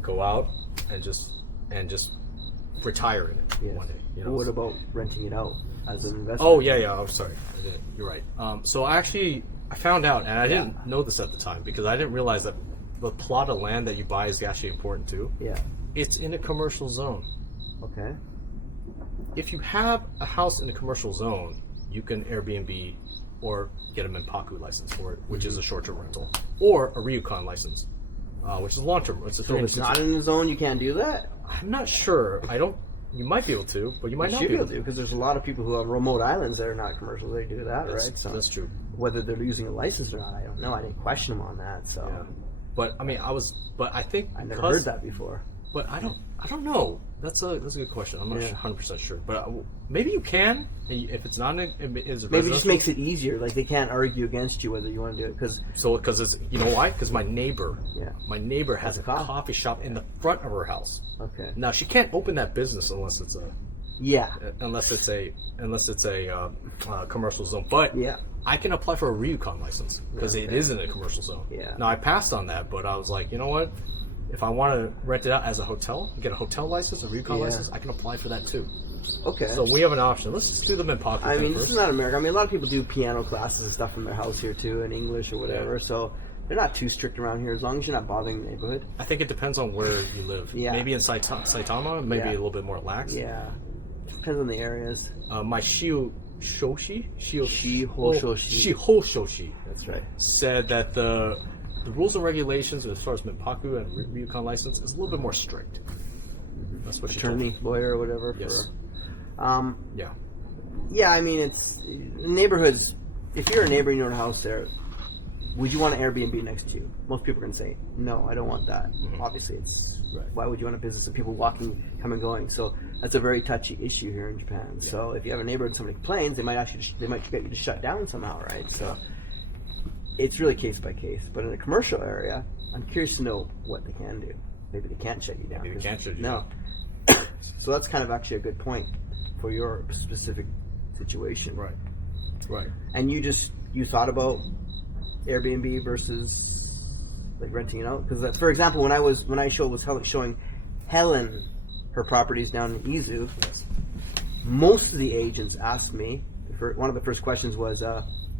go out, and just retire in it one day. You know? What about renting it out as an investment? Oh yeah. I'm sorry. I didn't. You're right. So I found out, and I didn't know this at the time because I didn't realize that the plot of land that you buy is actually important too. Yeah. It's in a commercial zone. Okay. If you have a house in a commercial zone, you can Airbnb or get a Minpaku license for it, which is a short-term rental, or a Ryukan license, which is long-term. It's a so if it's not in the zone, you can't do that? I'm not sure. You might be able to, but you might not be able to. Because there's a lot of people who have remote islands that are not commercial. They do that, right? So that's true. Whether they're using a license or not, I don't know. I didn't question them on that. So, but I mean, I think I never heard that before. But I don't know. That's a good question. I'm not 100% sure. But maybe you can if it's not maybe it just makes it easier. Like they can't argue against you whether you want to do it because it's why? Because my neighbor has a coffee shop in the front of her house. Okay. Now she can't open that business unless it's a commercial zone. But I can apply for a Ryukan license because it is in a commercial zone. Yeah. Now I passed on that, but I was like, you know what? If I want to rent it out as a hotel, get a hotel license, a Ryukan license, I can apply for that too. Okay. So we have an option. Let's just do them in pocket. I mean, this is not America. I mean, a lot of people do piano classes and stuff from their house here too, in English or whatever. Yeah. So they're not too strict around here as long as you're not bothering the neighborhood. I think it depends on where you live. Yeah. Maybe in Saitama, maybe a little bit more lax. Yeah. Depends on the areas. My Shiho Shoshi. That's right. Said that the rules and regulations as far as Minpaku and Ryukan license is a little bit more strict. That's what attorney, lawyer, or whatever. Yes. Yeah, I mean, it's neighborhoods. If you're a neighbor and you own a house there, would you want an Airbnb next to you? Most people are going to say, no, I don't want that. Mm-hmm. Obviously, why would you want a business of people walking, coming and going? So that's a very touchy issue here in Japan. Yeah. So if you have a neighbor and somebody complains, they might get you to shut down somehow, right? So it's really case by case. But in a commercial area, I'm curious to know what they can do. Maybe they can't shut you down. Maybe they can't shut you down. No. So that's kind of actually a good point for your specific situation. Right. And you thought about Airbnb versus like renting it out? Because for example, when I was showing Helen her properties down in Izu, most of the agents asked me, one of the first questions was,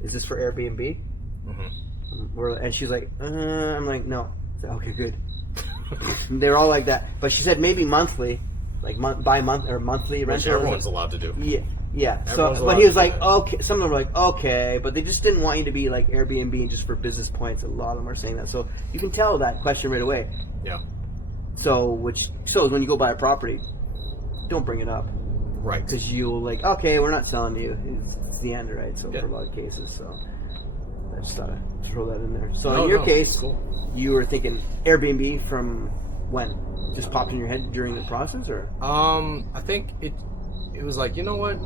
is this for Airbnb? Mm-hmm. And she's like, I'm like, no. I said, okay, good. They're all like that. But she said maybe monthly, like by month or monthly rental. Which everyone's allowed to do. Yeah. So, but he was like, okay. Some of them were like, okay, but they just didn't want you to be like Airbnb and just for business points. A lot of them are saying that. So you can tell that question right away. Yeah. So when you go buy a property, don't bring it up. Right. Because you'll like, okay, we're not selling to you. It's the end, right? So for a lot of cases, so I just thought I'd throw that in there. So in your case, you were thinking Airbnb from when? Just popped in your head during the process, or? I think it it was like, you know what?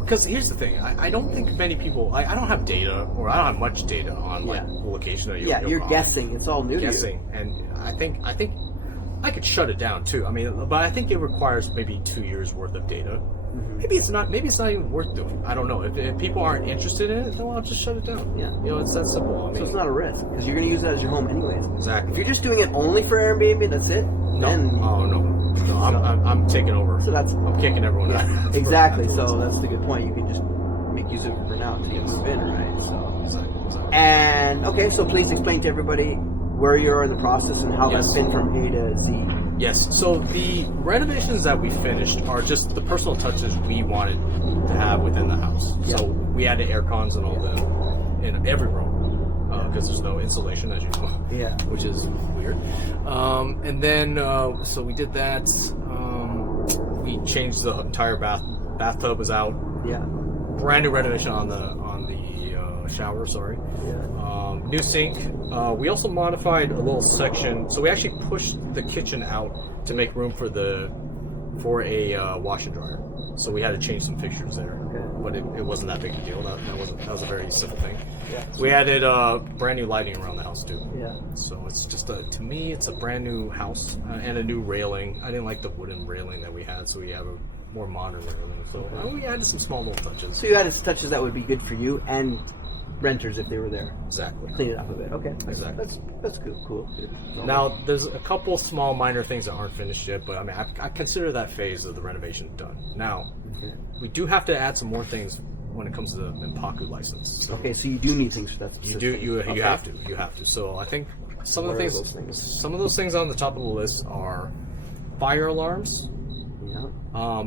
Because here's the thing, I don't think many people, I don't have data, or I don't have much data on like the location of Yokohama. Yeah, you're guessing. It's all new Guessing, and I think I could shut it down too. I mean, but I think it requires maybe 2 years worth of data. Maybe it's not even worth doing. I don't know. If people aren't interested in it, then I'll just shut it down. Yeah. You know, it's that simple. I mean, So it's not a risk because you're going to use it as your home anyways. exactly. If you're just doing it only for Airbnb, that's it. Then I'm taking over. So that's I'm kicking everyone out. exactly. So that's the good point. You can just make use of it for now until you move in, right? So Exactly. and okay, so please explain to everybody where you're in the process and how that's been from A to Z. Yes. So the renovations that we finished are just the personal touches we wanted to have within the house. Yeah. So we added air cons and all that in every room because there's no insulation, as you know. Yeah. Which is weird. And then so we did that. We changed the entire bathtub was out. Yeah. Brand new renovation on the shower. Sorry. Yeah. New sink. We also modified a little section, so we actually pushed the kitchen out to make room for a washer dryer. So we had to change some fixtures there, but it wasn't that big a deal. That was a very simple thing. Yeah. We added brand new lighting around the house too. Yeah. So it's just to me, it's a brand new house and a new railing. I didn't like the wooden railing that we had, so we have a more modern railing. So we added some small little touches. So you added touches that would be good for you and renters if they were there. Exactly. Clean it up a bit. Okay. Exactly. That's good. Cool. Now, there's a couple small minor things that aren't finished yet, but I mean, I consider that phase of the renovation done. Now, we do have to add some more things when it comes to the Minpaku license. So okay, so you do need things for that. you have to. So I think some of those things on the top of the list are fire alarms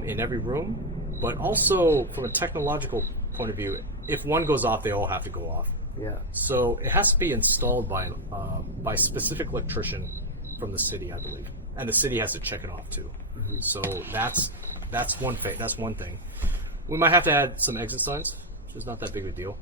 in every room, but also from a technological point of view, if one goes off, they all have to go off. Yeah. So it has to be installed by a specific electrician from the city, I believe, and the city has to check it off too. So that's one thing. That's one thing. We might have to add some exit signs, which is not that big of a deal.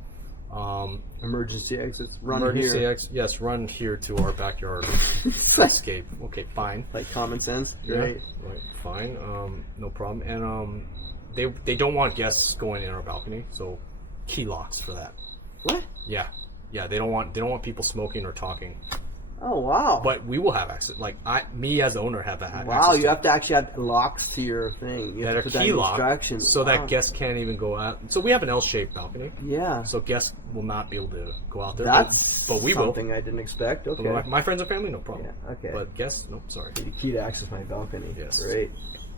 Emergency exits. Run Emergency here. Yes, run here to our backyard. Escape. Okay, fine. Like common sense, Yeah, right? right, fine. No problem. And they don't want guests going in our balcony, so key locks for that. What? Yeah. They don't want people smoking or talking. Oh wow! But we will have access. Like me as the owner have that. Wow, you have to actually add locks to your thing. You that have are to put key that lock, instruction. so that guests can't even go out. So we have an L-shaped balcony. Yeah. So guests will not be able to go out there. That's but we will. something I didn't expect. Okay. But my friends and family, no problem. Yeah, okay. But guests, nope. Sorry. The key to access my balcony. Yes. Great.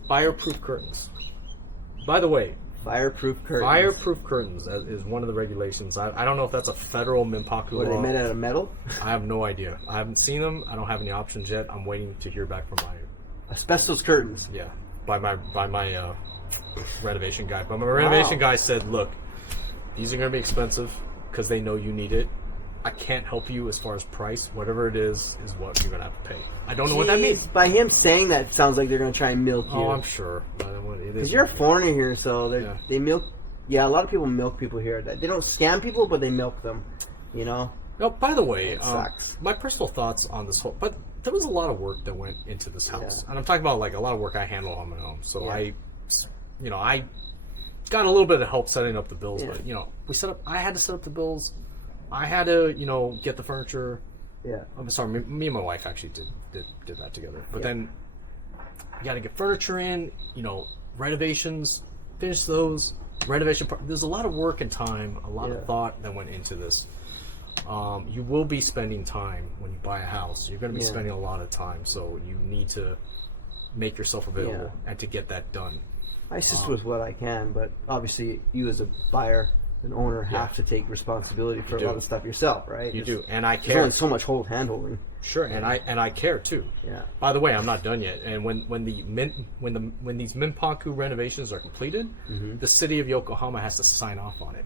Fireproof curtains. By the way, Fireproof curtains. fireproof curtains is one of the regulations. I don't know if that's a federal Minpaku What, law. are they made out of metal? I have no idea. I haven't seen them. I don't have any options yet. I'm waiting to hear back from Asbestos curtains. by my renovation guy. But my renovation guy said, look, these are going to be expensive because they know you need it. I can't help you as far as price. Whatever it is what you're going to have to pay. I don't know what that means. By him saying that, it sounds like they're going to try and milk you. Oh, I'm sure. Because you're a foreigner here, so they milk. Yeah, a lot of people milk people here. They don't scam people, but they milk them. You know. No, by the way, sucks. my personal thoughts on this whole. But there was a lot of work that went into this house, and I'm talking about like a lot of work I handle on my own. So I got a little bit of help setting up the bills, but I had to set up the bills. I had to, get the furniture. Yeah. I'm sorry, me and my wife actually did that together. But then you got to get furniture in, renovations, finish those, renovation. There's a lot of work and time, a lot of thought that went into this. You will be spending time when you buy a house. You're going to be spending a lot of time, so you need to make yourself available and to get that done. I assist with what I can, but obviously you as a buyer, an owner, have to take responsibility for a lot of stuff yourself, right? You do, and I care. There's only so much hand-holding. Sure, and I care too. Yeah. By the way, I'm not done yet. And when these Minpaku renovations are completed, the city of Yokohama has to sign off on it.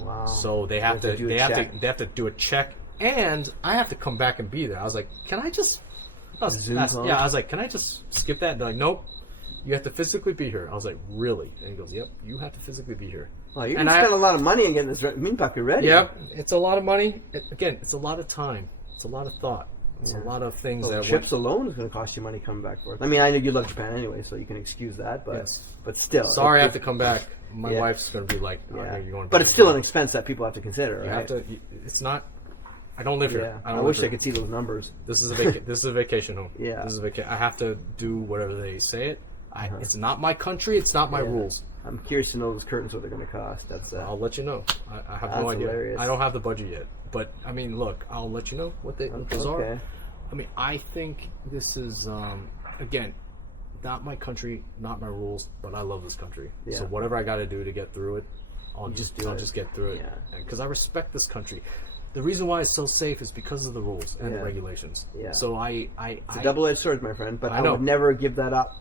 Wow. So they have to do a check, and I have to come back and be there. I was like, can I just? I was like, can I just skip that? And they're like, nope. You have to physically be here. I was like, really? And he goes, yep, you have to physically be here. Well, you're going to spend a lot of money on getting this Minpaku ready. Yep, it's a lot of money. Again, it's a lot of time. It's a lot of thought. It's a lot of things Well, that trips alone is going to cost you money coming back forth. I mean, I know you love Japan anyway, so you can excuse that. But but still, Sorry, I have to come back. My wife's going to be like, you're going. But it's still an expense that people have to consider. You right? have to. It's not. I don't live here. I wish I could see those numbers. This is a this is a vacation home. Yeah. This is a I have to do whatever they say it. It's not my country. It's not my rules. I'm curious to know those curtains what they're going to cost. That's I'll let you know. I have no idea. Hilarious. I don't have the budget yet. But I mean, look, I'll let you know what those are. I mean, I think this is again not my country, not my rules, but I love this country. So whatever I got to do to get through it, I'll just get through it. Because I respect this country. The reason why it's so safe is because of the rules and the regulations. So it's a double-edged sword, my friend. But I would never give that up.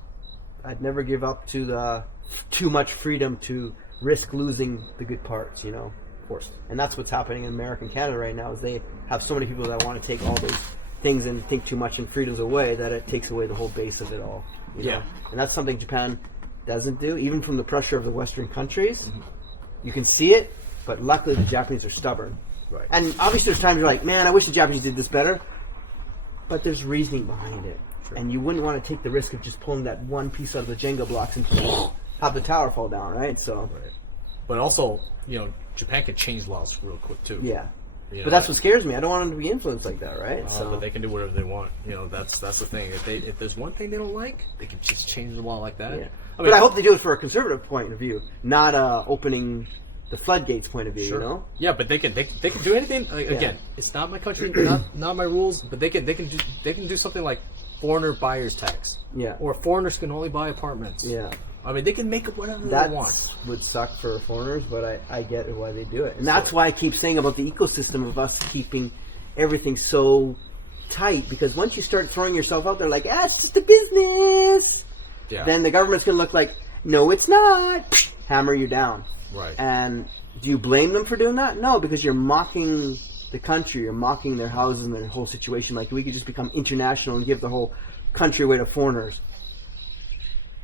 I'd never give up to the too much freedom to risk losing the good parts. You know. Of course. And that's what's happening in America and Canada right now. Is they have so many people that want to take all those things and think too much and freedoms away that it takes away the whole base of it all. You know? And that's something Japan doesn't do, even from the pressure of the Western countries. You can see it, but luckily the Japanese are stubborn. Right. And obviously there's times you're like, man, I wish the Japanese did this better. But there's reasoning behind it. Sure. And you wouldn't want to take the risk of just pulling that one piece out of the Jenga blocks and have the tower fall down, right? So. Right. But also, you know, Japan can change laws real quick too. Yeah. You know, but that's what scares me. I don't want them to be influenced like that, right? But they can do whatever they want. You know, that's the thing. If there's one thing they don't like, they can just change the law like that. Yeah. I mean, but I hope they do it for a conservative point of view, not opening the floodgates point of view. Sure. You know? Yeah, but they can do anything. Again, it's not my country, not my rules. But they can do something like foreigner buyers tax. Yeah. Or foreigners can only buy apartments. Yeah. I mean, they can make it whatever That they want. would suck for foreigners, but I get why they do it. And that's why I keep saying about the ecosystem of us keeping everything so tight, because once you start throwing yourself out there like, it's just a business, then the government's going to look like, no, it's not, hammer you down. Right. And do you blame them for doing that? No, because you're mocking the country, you're mocking their houses and their whole situation. Like, we could just become international and give the whole country away to foreigners.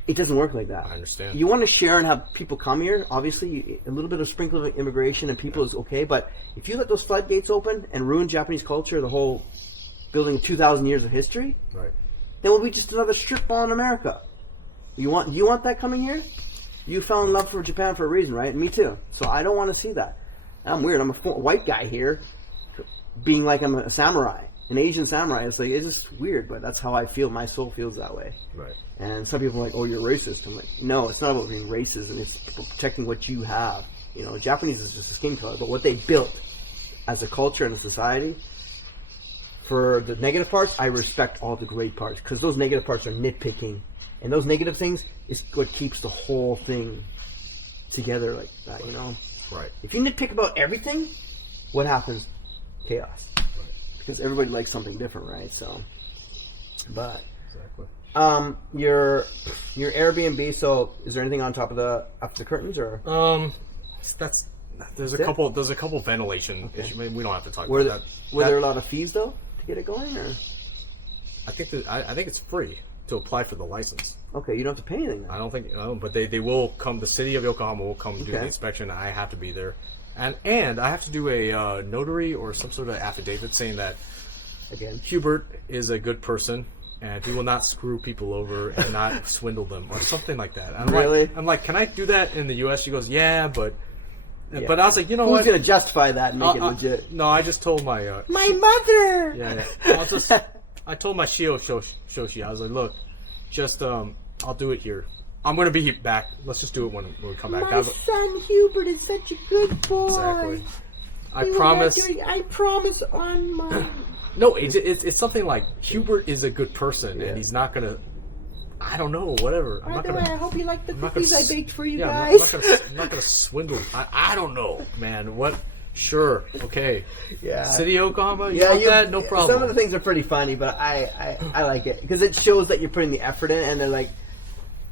It doesn't work like that. I understand. You want to share and have people come here. Obviously, a little bit of sprinkle of immigration and people is okay. But if you let those floodgates open and ruin Japanese culture, the whole building 2,000 years of history, then we'll be just another strip mall in America. You want that coming here? You fell in love for Japan for a reason, right? And me too. So I don't want to see that. I'm weird. I'm a white guy here, being like I'm a samurai, an Asian samurai. It's just weird, but that's how I feel. My soul feels that way. Right. And some people are like, oh, you're racist. I'm like, no, it's not about being racist, and it's protecting what you have. You know, Japanese is just a skin color, but what they built as a culture and a society, for the negative parts, I respect all the great parts, because those negative parts are nitpicking. And those negative things is what keeps the whole thing together like that, you know? Right. If you nitpick about everything, what happens? Chaos. Right. Because everybody likes something different, right? So, but... Exactly. Your Airbnb. So, is there anything on top of the curtains, or? There's a couple ventilation issues. I mean, we don't have to talk about that. Were there a lot of fees though to get it going, or? I think it's free to apply for the license. Okay, you don't have to pay anything then. I don't think, but they will come. The city of Yokohama will come do the inspection. I have to be there, and I have to do a notary or some sort of affidavit saying that again Hubert is a good person. And he will not screw people over and not swindle them or something like that. I'm like, can I do that in the U.S.? She goes, yeah, but I was like, you know what? Who's going to justify that and make it legit? No, I just told my mother. Yeah. I told my Shoshi. I was like, look, just I'll do it here. I'm going to be back. Let's just do it when we come back. My son Hubert is such a good boy. Exactly. I promise. I promise on my. No, it's something like Hubert is a good person, and he's not gonna. I don't know, whatever. By the way, I hope you like the cookies I baked for you guys. guys. I'm not gonna swindle. I don't know, man. What? Sure, okay. Yeah. City of Yokohama. You want that? No problem. Some of the things are pretty funny, but I like it because it shows that you're putting the effort in, and they're like,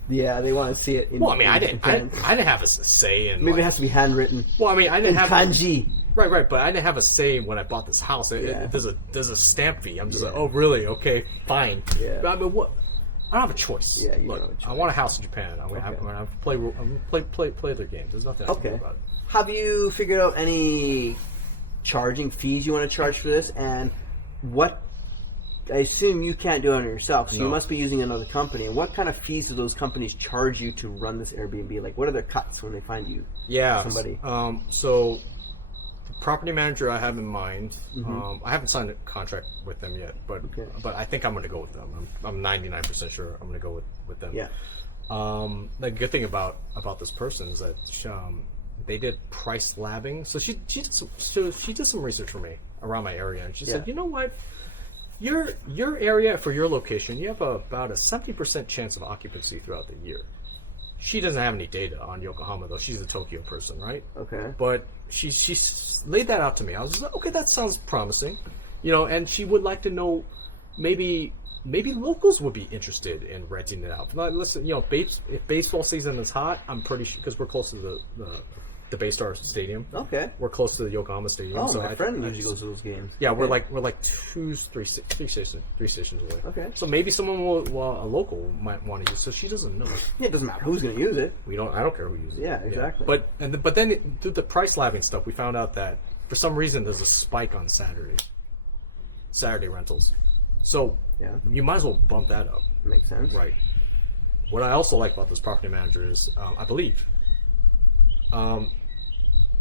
yeah, they want to see it. Well, I mean, I didn't have a say in. Maybe it has to be handwritten. Well, I mean, I didn't have kanji. Right, but I didn't have a say when I bought this house. There's a stamp fee. I'm just like, oh, really? Okay, fine. Yeah. But I mean, what? I don't have a choice. Yeah, you Look, don't have a choice. I want a house in Japan. I'm gonna play their games. There's nothing I can do about it. Have you figured out any charging fees you want to charge for this, and what I assume you can't do it on yourself, so No. you must be using another company. And what kind of fees do those companies charge you to run this Airbnb? Like, what are their cuts when they find you somebody? So the property manager I have in mind, Mm-hmm. I haven't signed a contract with them yet, but I think I'm going to go with them. I'm 99% sure I'm going to go with them. Yeah. The good thing about this person is that they did price labbing. So she did some research for me around my area, and she said, you know what? Your area for your location, you have about a 70% chance of occupancy throughout the year. She doesn't have any data on Yokohama though. She's a Tokyo person, right? Okay. But she laid that out to me. I was just like, okay, that sounds promising, and she would like to know maybe locals would be interested in renting it out. Like, listen, if baseball season is hot, I'm pretty sure because we're close to the Baystar Stadium. Okay. We're close to the Yokohama Stadium. Oh, so my friend usually goes to those games. Yeah, Okay. we're like three stations away. Okay. So maybe someone a local might want to use. So she doesn't know. Yeah, it doesn't matter who's going to use it. I don't care who uses it. Yeah, exactly. But then through the price labbing stuff, we found out that for some reason there's a spike on Saturday rentals. So you might as well bump that up. Makes sense. Right. What I also like about this property manager is, I believe,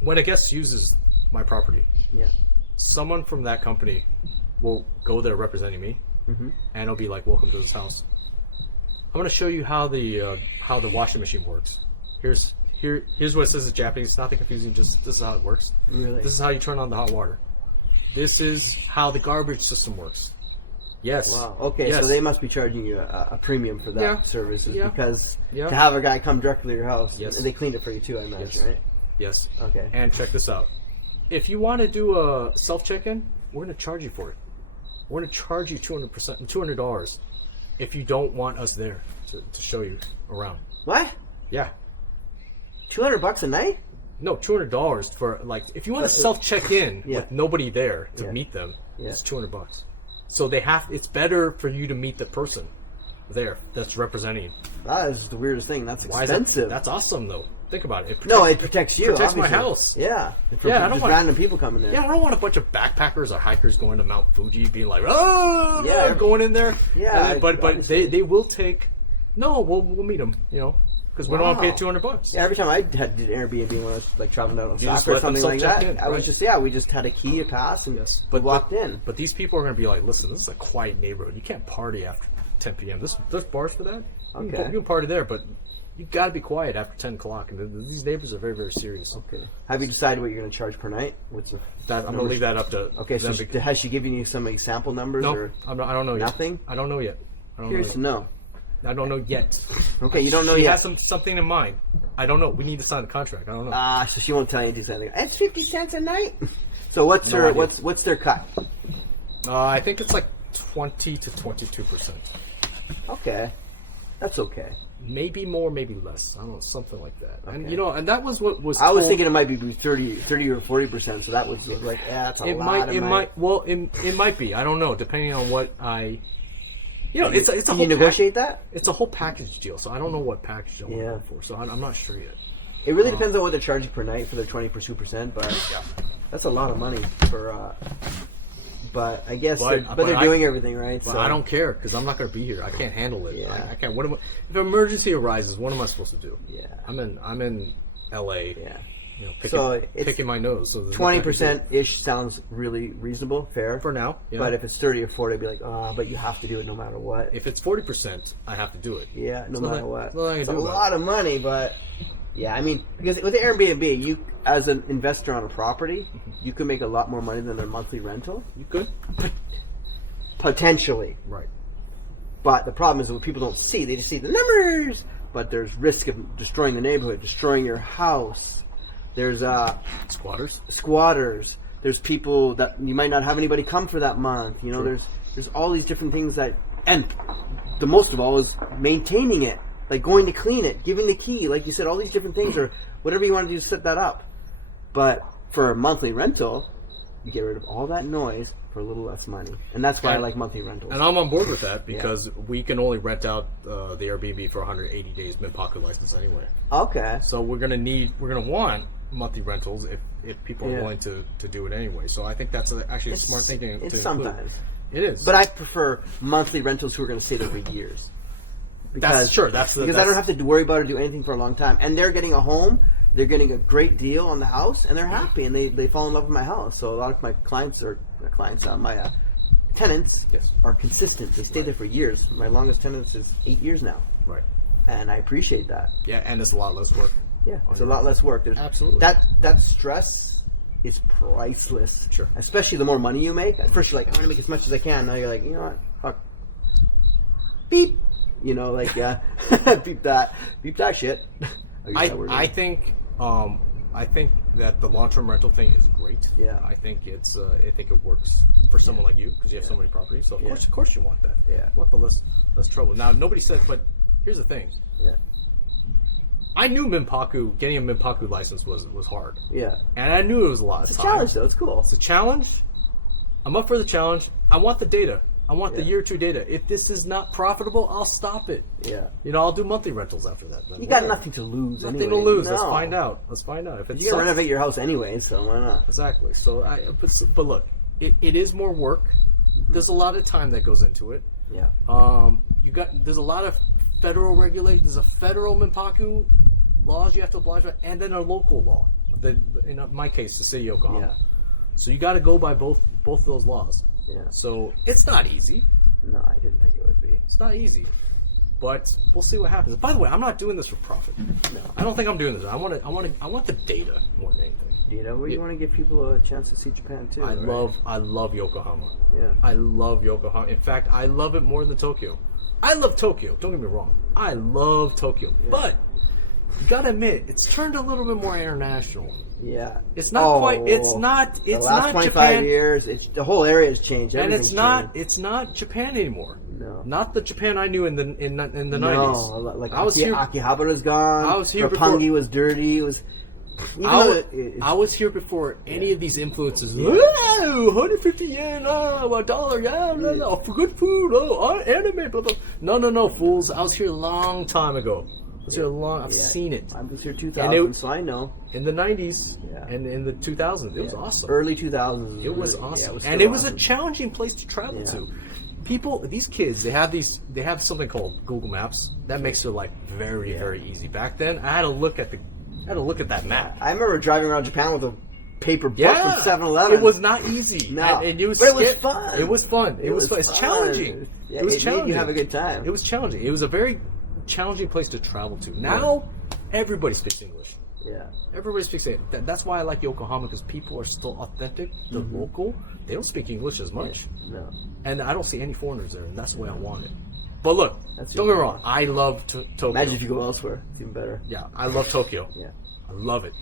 when a guest uses my property, someone from that company will go there representing me, and it'll be like, "Welcome to this house. I'm going to show you how the washing machine works. Here's what it says in Japanese. It's nothing confusing. Just this is how it works. Really? This is how you turn on the hot water. This is how the garbage system works." Yes. Wow. Okay, Yes. so they must be charging you a premium for that Yeah. service Yeah. because Yeah. to have a guy come directly to your house, Yes. and they cleaned it for you too, I imagine, Yes. right? Yes. Okay. And check this out. If you want to do a self check-in, we're going to charge you for it. We're going to charge you $200 if you don't want us there to show you around. What? Yeah. $200 a night? No, $200 for if you want to self check in Yeah. with nobody there to Yeah. meet them, Yeah. it's $200. So it's better for you to meet the person there that's representing. That is the weirdest thing. That's Why is that? expensive. That's awesome though. Think about it. No, it protects you. protects my obviously. house. Yeah. From Yeah, I don't just want- random people coming there. Yeah, I don't want a bunch of backpackers or hikers going to Mount Fuji being like, "Oh, Yeah. yeah, going in there." Yeah, but obviously. they will take. No, we'll meet them. Because we don't want to pay $200. Yeah, every time I did Airbnb when I was traveling out on You just Osaka or let them something like self-check that, in, I was right. we just had a key, a pass, and Yes, we walked in. But these people are going to be like, "Listen, this is a quiet neighborhood. You can't party after 10 p.m. There's bars for that. You Okay. can party there, but you got to be quiet after 10 o'clock." And these neighbors are very, very serious. Okay. Have you decided what you're going to charge per night? What's I'm going to leave that up to. Okay, so them. has she given you some example numbers? No, or I don't know yet. nothing? I don't know yet. Curious to know. I don't know yet. Okay, you don't know she yet. has something in mind. I don't know. We need to sign the contract. I don't know. So she won't tell you anything. It's 50 cents a night. So what's No her idea. what's their cut? I think it's like 20 to 22%. Okay, that's okay. Maybe more, maybe less. I don't know, something like that. Okay. And and that was what was. I was told- thinking it might be 30 or 40%. So that was like, that's a It lot might. of It money. might. Well, it might be. I don't know. Depending on what I. It's a Can whole you negotiate that? It's a whole package deal. So I don't know what package deal Yeah. I'm going for. So I'm not sure yet. It really depends on what they're charging per night for their 22%, but that's a lot of money for. But I guess they're doing everything right. Well, So I don't care because I'm not going to be here. I can't handle it. Yeah. I can't. If an emergency arises, what am I supposed to do? Yeah. I'm in L.A. Yeah. Picking my nose. So 20% ish sounds really reasonable, fair for now. Yeah. But if it's 30 or 40, I'd be like, but you have to do it no matter what. If it's 40%, I have to do it. Yeah, no There's matter nothing- what. there's nothing I It's can a do about lot of money, but yeah, I mean, because with the Airbnb, you as an investor on a property, you can make a lot more money than a monthly rental. You could. Potentially. Right. But the problem is what people don't see. They just see the numbers. But there's risk of destroying the neighborhood, destroying your house. There's squatters. There's people that you might not have anybody come for that month. True. There's all these different things that, and the most of all is maintaining it, like going to clean it, giving the key, like you said, all these different things, or whatever you want to do to set that up. But for a monthly rental, you get rid of all that noise for a little less money, and that's why I like monthly rentals. And I'm on board with that because we can only rent out the Airbnb for 180 days min-pocket license anyway. Okay. So we're gonna want monthly rentals if people are willing to do it anyway. So I think that's actually a smart thing to include. Sometimes. It is. But I prefer monthly rentals who are going to stay there for years. Because I don't have to worry about or do anything for a long time. And they're getting a home, they're getting a great deal on the house, and they're happy, and they fall in love with my house. So a lot of my my tenants are consistent. They stay there for years. My longest tenants is 8 years now. Right. And I appreciate that. Yeah, and it's a lot less work. Yeah, it's a lot less work. Absolutely. That stress is priceless. Sure. Especially the more money you make. At first you're like, I want to make as much as I can. Now you're like, you know what? Fuck. Beep. You know, like, beep that shit. I think that the long-term rental thing is great. Yeah. I think it works for someone like you because you have so many properties. So of course you want that. Yeah. You want the less trouble. Now nobody says, but here's the thing. Yeah. I knew getting a Minpaku license was hard. Yeah. And I knew it was a lot of time. It's a challenge though. It's cool. It's a challenge. I'm up for the challenge. I want the data. I want the year 2 data. If this is not profitable, I'll stop it. Yeah. You know, I'll do monthly rentals after that. You got nothing to lose. Nothing to lose. No. Let's find out. If it's you can renovate your house anyway, so why not? Exactly. So, but look, it is more work. Mm-hmm. There's a lot of time that goes into it. Yeah. There's a lot of federal regulations. There's a federal Minpaku laws you have to oblige by, and then a local law. In my case, the city of Yokohama. Yeah. So you got to go by both of those laws. Yeah. So it's not easy. No, I didn't think it would be. It's not easy, but we'll see what happens. By the way, I'm not doing this for profit. No. I don't think I'm doing this. I want the data more than anything. You know, you want to give people a chance to see Japan too. I love Yokohama. Yeah. I love Yokohama. In fact, I love it more than Tokyo. I love Tokyo. Don't get me wrong. I love Tokyo, but you gotta admit, it's turned a little bit more international. Yeah, it's not quite. It's not. It's the last not 25 Japan. years. The whole area has changed. And it's not. Changed. It's not Japan anymore. No, not the Japan I knew in the 90s. No, like I was here. Akihabara's gone. I was here. Roppongi was dirty. It was. I was here before any of these influences. Whoa, 150 yen, $1, yeah, for good food, anime, blah blah. No, fools! I was here a long time ago. I've seen it. I was here 2000, so I know. In the 90s and in the 2000s, it was awesome. Early 2000s. It was awesome, it was a challenging place to travel to. These kids, they have something called Google Maps that makes their life very, very easy. Back then, I had to look at that map. I remember driving around Japan with a paper book from 7-Eleven. It was not easy. No, but it was fun. It was fun. It's challenging. Yeah, it was challenging. You have a good time. It was challenging. It was a very challenging place to travel to. Now, everybody speaks English. Yeah. Everybody speaks English. That's why I like Yokohama, because people are still authentic. They're local. They don't speak English as much. No. And I don't see any foreigners there, and that's the way I want it. But look, don't get me wrong. I love Tokyo. Imagine if you go elsewhere. It's even better. Yeah, I love Tokyo. Yeah. I love it.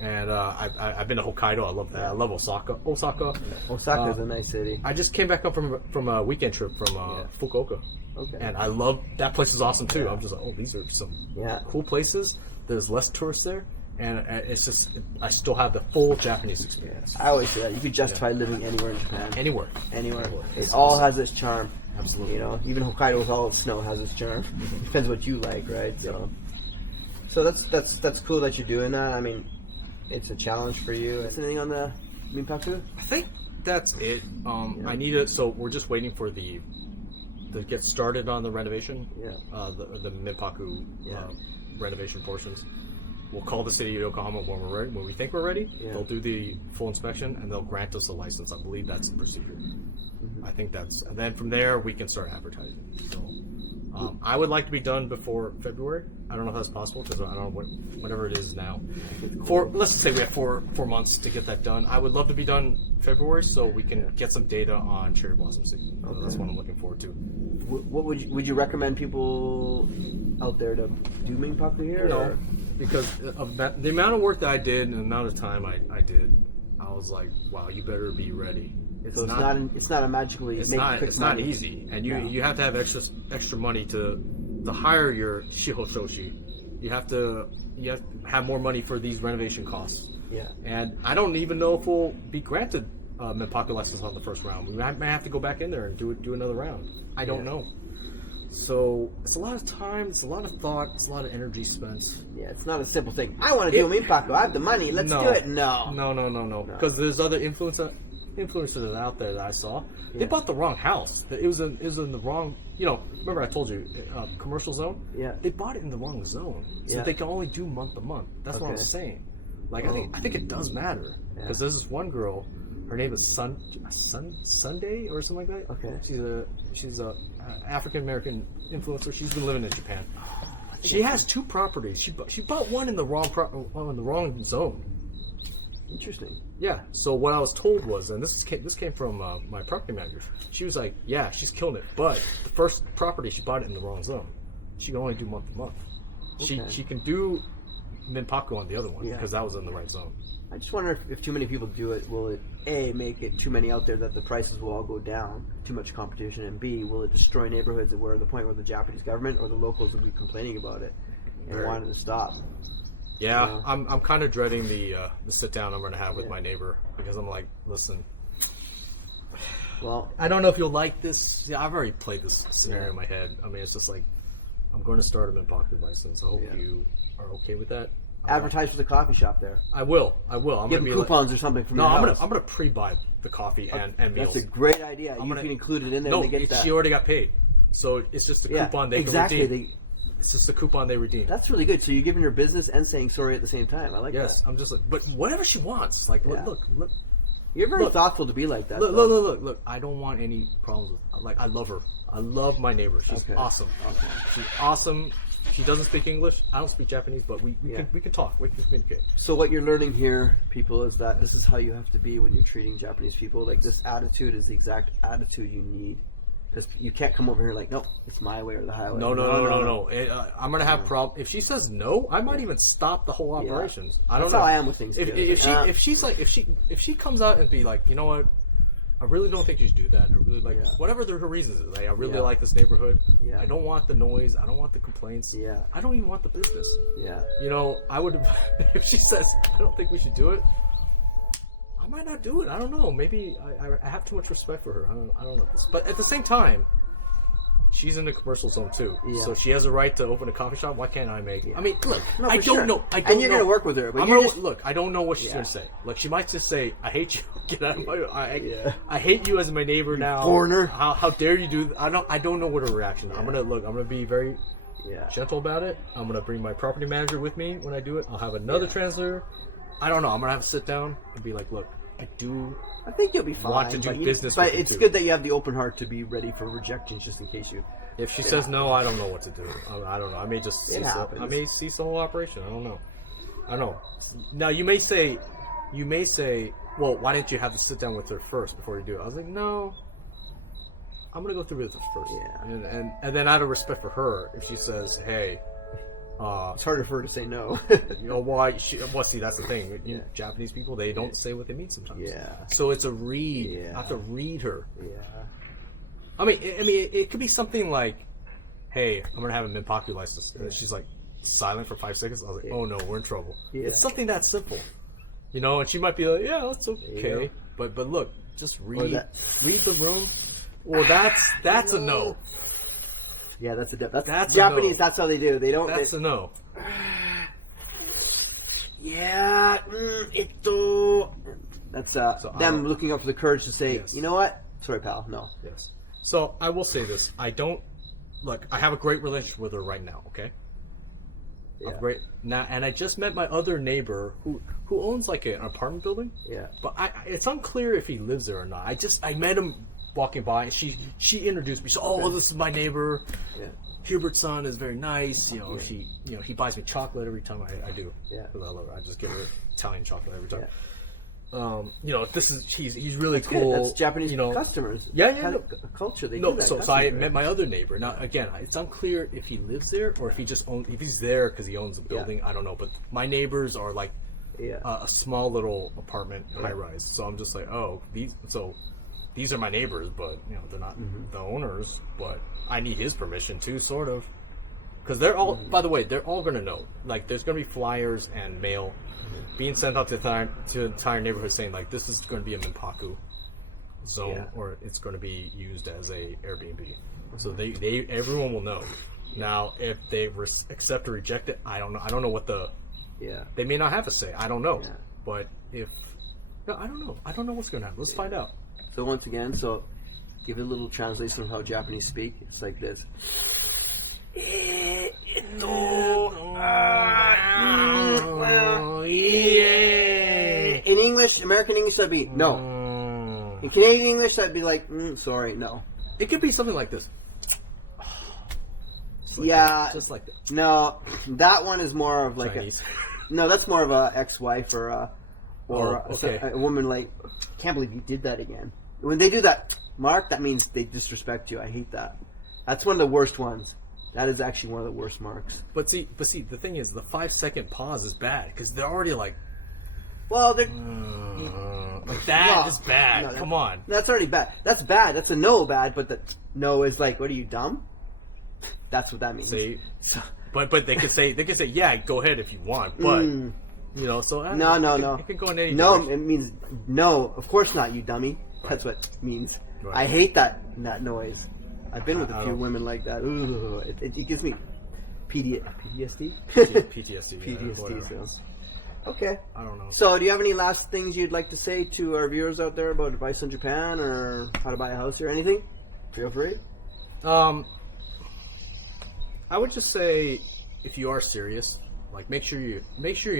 And I've been to Hokkaido. I love that. I love Osaka. Osaka is a nice city. I just came back up from a weekend trip from Fukuoka. Okay. And I love that place. Is awesome too. I'm just like, these are some cool places. There's less tourists there, and it's just I still have the full Japanese experience. I always say that you could justify living anywhere in Japan. Anywhere. It all has its charm. Absolutely. You know, even Hokkaido with all its snow has its charm. Depends what you like, right? So that's cool that you're doing that. I mean, it's a challenge for you. Anything on the Minpaku? I think that's it. I need to. So we're just waiting for to get started on the renovation. Yeah. The Minpaku renovation portions. We'll call the city of Yokohama when we're ready. When we think we're ready, they'll do the full inspection and they'll grant us the license. I believe that's the procedure. Mm-hmm. I think and then from there we can start advertising. So I would like to be done before February. I don't know if that's possible because I don't know whatever it is now. Let's just say we have four months to get that done. I would love to be done February so we can get some data on cherry blossom season. Okay. That's what I'm looking forward to. What would you recommend people out there to do Minpaku here? No, or? Because of the amount of work that I did and the amount of time I did, I was like, wow, you better be ready. It's not a magically. It's not easy, and you have to have extra money to hire your shihotoshi. You have to have more money for these renovation costs. Yeah. And I don't even know if we'll be granted Minpaku license on the first round. We might have to go back in there and do another round. I don't know. So it's a lot of time, it's a lot of thought, it's a lot of energy spent. Yeah, it's not a simple thing. I want to do Minpaku. I have the money. Let's do it. No. Because there's other influence. influencers that are out there that I saw, they bought the wrong house. It was in the wrong. Remember I told you, commercial zone. Yeah. They bought it in the wrong zone, so they can only do month to month. That's what I was saying. Like I think it does matter because there's this one girl. Her name is Sunday or something like that. Okay. She's a African American influencer. She's been living in Japan. She has 2 properties. She bought one in the wrong zone. Interesting. Yeah. So what I was told was, and this came from my property manager. She was like, "Yeah, she's killing it, but the first property she bought it in the wrong zone. She can only do month to month. She can do Minpaku on the other one because that was in the right zone." I just wonder if too many people do it, will it A, make it too many out there that the prices will all go down, too much competition, and B, will it destroy neighborhoods at the point where the Japanese government or the locals will be complaining about it and wanting to stop? Yeah, I'm kind of dreading the sit down I'm going to have with my neighbor because I'm like, listen. Well, I don't know if you'll like this. Yeah, I've already played this scenario in my head. I mean, it's just like, I'm going to start a Minpaku license. I hope you are okay with that. Advertise for the coffee shop there. I will. I'm Give them coupons or something from your house. I'm gonna pre-buy the coffee and meals. That's a great idea. You can include it in there. No, and they get that. she already got paid, so it's just a coupon they can redeem. It's just a coupon they redeem. That's really good. So you're giving her business and saying sorry at the same time. I like that. Yes, I'm just like, but whatever she wants. Like, look. You're very thoughtful to be like that. Look. I don't want any problems with. Like, I love her. I love my neighbor. She's awesome. She's awesome. She doesn't speak English. I don't speak Japanese, but we can talk. We can communicate. So what you're learning here, people, is that this is how you have to be when you're treating Japanese people. Like, this attitude is the exact attitude you need. Because you can't come over here like, no, it's my way or the highway. No. I'm gonna have problem. If she says no, I might even stop the whole operations. I don't know. That's how I am with things. If she comes out and be like, you know what, I really don't think you should do that. I really like whatever her reasons is. Like, I really like this neighborhood. I don't want the noise. I don't want the complaints. I don't even want the business. I would if she says I don't think we should do it. I might not do it. I don't know. Maybe I have too much respect for her. I don't know this. But at the same time, she's in the commercial zone too. So she has a right to open a coffee shop. Why can't I make it? I mean, look, I don't know. And you're going to work with her. But look, I don't know what she's going to say. Like, she might just say, I hate you. Get out of my I hate you as my neighbor now. Foreigner. How dare you do that? I don't know what her reaction is. I'm going to be very gentle about it. I'm going to bring my property manager with me when I do it. I'll have another translator. I don't know. I'm going to have to sit down and be like, look, I think you'll be fine. Want to do business but with you it's too. Good that you have the open heart to be ready for rejections just in case you... If she says no, I don't know what to do. I don't know. I may just cease the whole operation. I don't know. Now, you may say, well, why didn't you have to sit down with her first before you do it? I was like, no, I'm going to go through with it first. And then out of respect for her, if she says, hey... it's harder for her to say no. Why? See, that's the thing. Japanese people, they don't say what they mean sometimes. So it's a read. I have to read her. I mean, it could be something like, "Hey, I'm gonna have a Minpaku license," and she's like silent for 5 seconds. I was like, "Oh no, we're in trouble." It's something that simple, And she might be like, "Yeah, that's okay," but look, just read the room. Well, that's a no. Yeah, that's Japanese. No. That's how they do. They don't. That's a no. That's them looking up for the courage to say, you know what? Sorry, pal. No. Yes. So I will say this: I have a great relationship with her right now. Okay. Great now, and I just met my other neighbor who owns like an apartment building. But it's unclear if he lives there or not. I met him walking by, and she introduced me. So, this is my neighbor. Hubert's son is very nice. He buys me chocolate every time I do. Because I love it. I just give her Italian chocolate every time. He's really cool. Good. That's Japanese customers. Culture. They do that. So I met my other neighbor. Now again, it's unclear if he lives there or if if he's there because he owns a building. I don't know. But my neighbors are like a small little apartment high rise. So I'm just like, these are my neighbors, but they're not the owners. But I need his permission too, sort of, because they're all. By the way, they're all going to know. Like, there's going to be flyers and mail being sent out to the entire neighborhood saying like, this is going to be a Minpaku zone, or it's going to be used as a Airbnb. So everyone will know. Now, if they accept or reject it, I don't know. I don't know what they may not have a say. I don't know. But if No, I don't know. I don't know what's going to happen. Let's find out. So once again, give it a little translation of how Japanese speak. It's like this. In English, American English, that'd be no. In Canadian English, that'd be like, sorry, no. It could be something like this. Just like that. No, that one is more of like Chinese. No, that's more of a ex-wife or a woman like, can't believe you did that again. When they do that, Mark, that means they disrespect you. I hate that. That's one of the worst ones. That is actually one of the worst marks. But see, the thing is, the 5-second pause is bad because they're already like, well, they're like that is bad. No, Come on, that's already bad. That's bad. That's a no bad. But the no is like, what are you, dumb? That's what that means. See, but they could say yeah, go ahead if you want, but so no. It can go in any no. direction. It means no. Of course not, you dummy. That's what it means. Right. I hate that noise. I've been with a few women like that. Ooh, it gives me PTSD. PTSD. So. Okay. I don't know. So, do you have any last things you'd like to say to our viewers out there about advice on Japan or how to buy a house or anything? Feel free. I would just say, if you are serious, like make sure you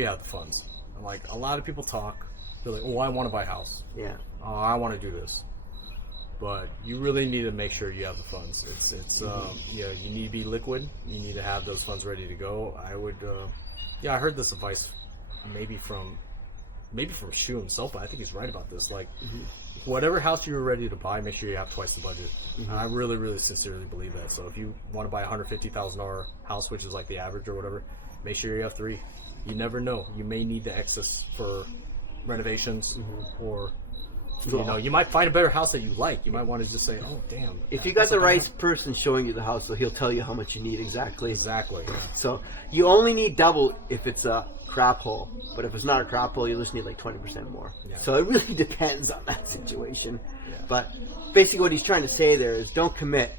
have the funds. Like a lot of people talk, they're like, "Oh, I want to buy a house. Yeah. Oh, I want to do this." But you really need to make sure you have the funds. It's you need to be liquid. You need to have those funds ready to go. I would, I heard this advice maybe from Shu himself, but I think he's right about this. Like, whatever house you're ready to buy, make sure you have twice the budget. And I really, really sincerely believe that. So if you want to buy a $150,000 house, which is like the average or whatever, make sure you have 3. You never know. You may need the excess for renovations or... you might find a better house that you like. You might want to just say, "Oh, damn." If you got the right person showing you the house, so he'll tell you how much you need exactly. Exactly. Yeah. So you only need double if it's a crap hole, but if it's not a crap hole, you just need like 20% more. Yeah. So it really depends on that situation. Yeah. But basically, what he's trying to say there is, don't commit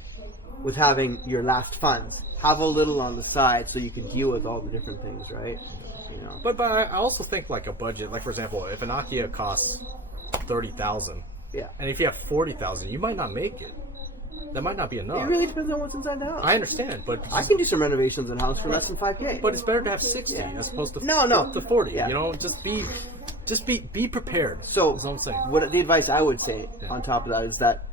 with having your last funds. Have a little on the side so you can deal with all the different things, right? But I also think like a budget. Like for example, if an Akiya costs $30,000. Yeah. And if you have $40,000, you might not make it. That might not be enough. It really depends on what's inside the house. I understand, but I can do some renovations in a house for less than $5,000. But it's better to have 60 as opposed to to 40. Yeah. Just be prepared. So that's what I'm saying. What the advice I would say on top of that is that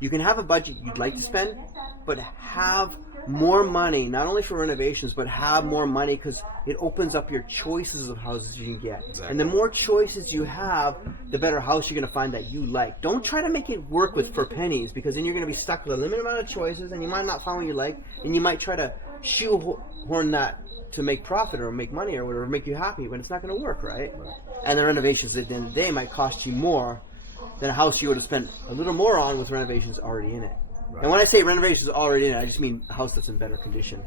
you can have a budget you'd like to spend, but have more money, not only for renovations, but have more money because it opens up your choices of houses you can get. Exactly. And the more choices you have, the better house you're going to find that you like. Don't try to make it work for pennies, because then you're going to be stuck with a limited amount of choices and you might not find what you like, and you might try to shoehorn that to make profit or make money or whatever, make you happy, but it's not going to work, right? And the renovations at the end of the day might cost you more than a house you would have spent a little more on with renovations already in it. Right. And when I say renovations already in it, I just mean a house that's in better condition.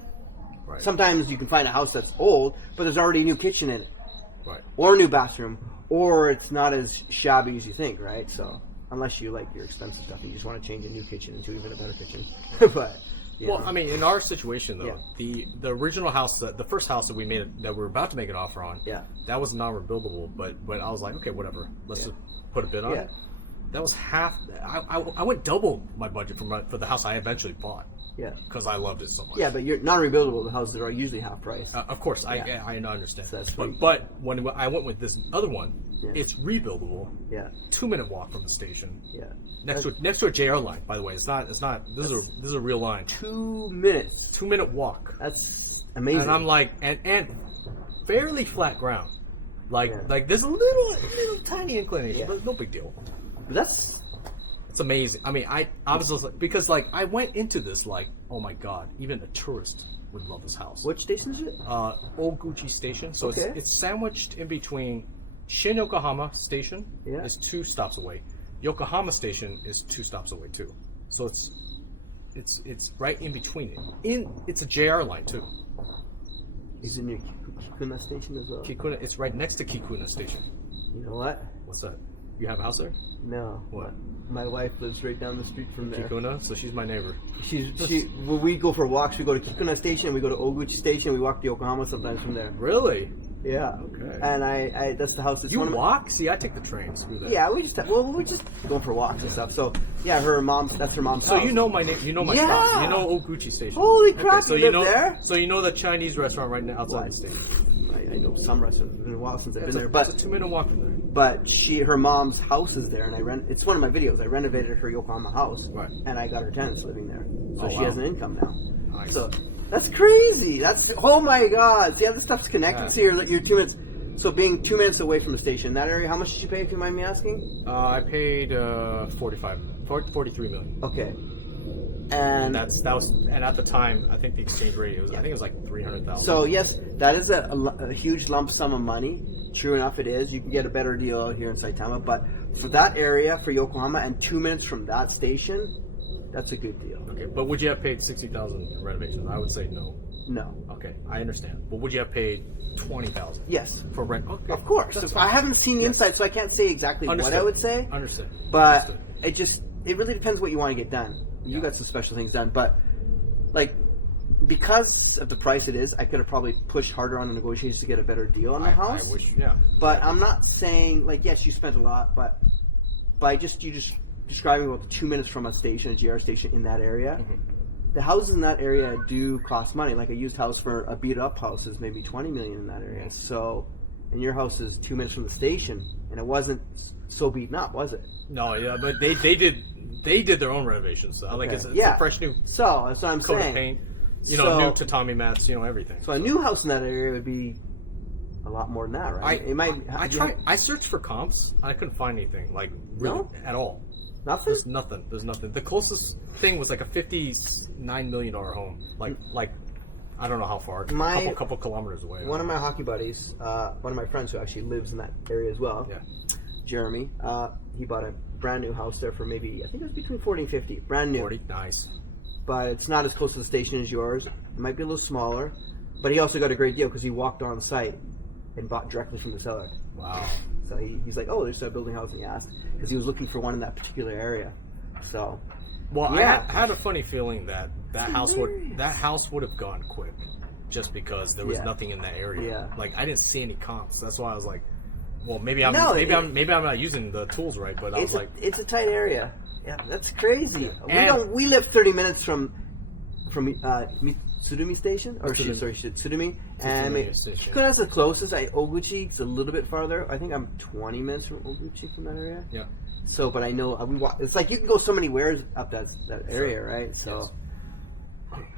Right. Sometimes you can find a house that's old, but there's already a new kitchen in it. Right. Or a new bathroom, or it's not as shabby as you think, right? So, unless you like your expensive stuff and you just want to change a new kitchen into even a better kitchen. But, well, I mean, in our situation though, the original house, the first house that we made, that we were about to make an offer on, that was non-rebuildable. But I was like, okay, whatever, let's just put a bid on it. That was half. I went double my budget for the house I eventually bought. Yeah, because I loved it so much. Yeah, but you're non-rebuildable. The houses are usually half price. Of course, I understand. So that's but when I went with this other one, it's rebuildable. Yeah, 2-minute walk from the station. Yeah, next to a JR line. By the way, it's not. This is a real line. 2 minutes. 2-minute walk. That's amazing. And I'm like, and fairly flat ground. Like there's a little tiny inclination, but no big deal. It's amazing. I mean, I was just like, because I went into this like, oh my god, even a tourist would love this house. Which station is it? Oguchi Station. So it's sandwiched in between Shin Yokohama Station is 2 stops away. Yokohama Station is 2 stops away too. So it's right in between it. It's a JR line too. Is it near Kikuna Station as well? Kikuna, it's right next to Kikuna Station. You know what? What's that? You have a house there? No. What? My wife lives right down the street from there. Kikuna? So she's my neighbor. When we go for walks, we go to Kikuna Station, we go to Oguchi Station, we walk to Yokohama sometimes from there. Really? Yeah. Okay. And I that's the house. It's You one of my- walk? See, I take the train. Screw that. Yeah, we just going for walks and stuff. So yeah, that's her mom's So house. you know my name. You know my Yeah. stop. You know Oguchi Station. Holy crap! so you live know there? So you know the Chinese restaurant right now outside the station. I know some restaurants. It's been a while since I've been there, It's but a 2-minute walk from there. but her mom's house is there, and it's one of my videos. I renovated her Yokohama house, Right. and I got her tenants living there, so Oh, she wow. has an income now. Nice. So that's crazy. That's oh my god. See how this stuff's connected. Yeah. So you're 2 minutes. So being 2 minutes away from the station in that area, how much did you pay? If you mind me asking? I paid 43 million. Okay. And And at the time, I think the exchange rate I think it was like 300,000. so yes, that is a huge lump sum of money. True enough, it is. You can get a better deal out here in Saitama, but for that area, for Yokohama, and 2 minutes from that station, that's a good deal. Okay, but would you have paid 60,000 in renovations? I would say no. No. Okay, I understand. But would you have paid 20,000? Yes. For rent? Okay, Of course. That's I fine. haven't seen the inside, so I can't say exactly Understood. what I would say. Understood. But Understood. it really depends what you want to get done. You Yeah. got some special things done, but like because of the price it is, I could have probably pushed harder on the negotiations to get a better deal on the house. I wish, yeah. But I'm not saying like yes, you spent a lot, but by you just describing about the 2 minutes from a station, a GR station in that area. Mm-hmm. The houses in that area do cost money. Like a used house for a beat up house is maybe 20 million in that area. So, and your house is 2 minutes from the station, and it wasn't so beaten up, was it? No, yeah, but they did their own renovations. So, like it's Yeah. a fresh new So that's what I'm coat saying. of paint. You So- know, new tatami mats. You know, everything. So a new house in that area would be a lot more than that, right? I searched for comps. I couldn't find anything like really No? at all. Nothing. There's nothing. There's nothing. The closest thing was like a $59 million home. Like I don't know how far. Couple kilometers away. One of my hockey buddies, one of my friends who actually lives in that area as well. Yeah. Jeremy, he bought a brand new house there for maybe I think it was between 40 and 50, brand new. 40. Nice. But it's not as close to the station as yours. It might be a little smaller, but he also got a great deal because he walked on site and bought directly from the seller. Wow. So he's like, oh, they're still building houses, and he asked because he was looking for one in that particular area. So, Well, yeah. I had a funny feeling that house would have gone quick, just because there was Yeah. nothing in that area. Yeah. Like I didn't see any comps. That's why I was like, well, maybe I'm No, maybe I'm not using the tools right. But I was like, it's a tight area. Yeah, that's crazy. And- We live 30 minutes from Tsurumi Station, or Tsurumi, and Station. that's the closest. Oguchi is a little bit farther. I think I'm 20 minutes from Oguchi from that area. yeah. So, but I know it's like you can go so many wares up that area, right? So, Yes.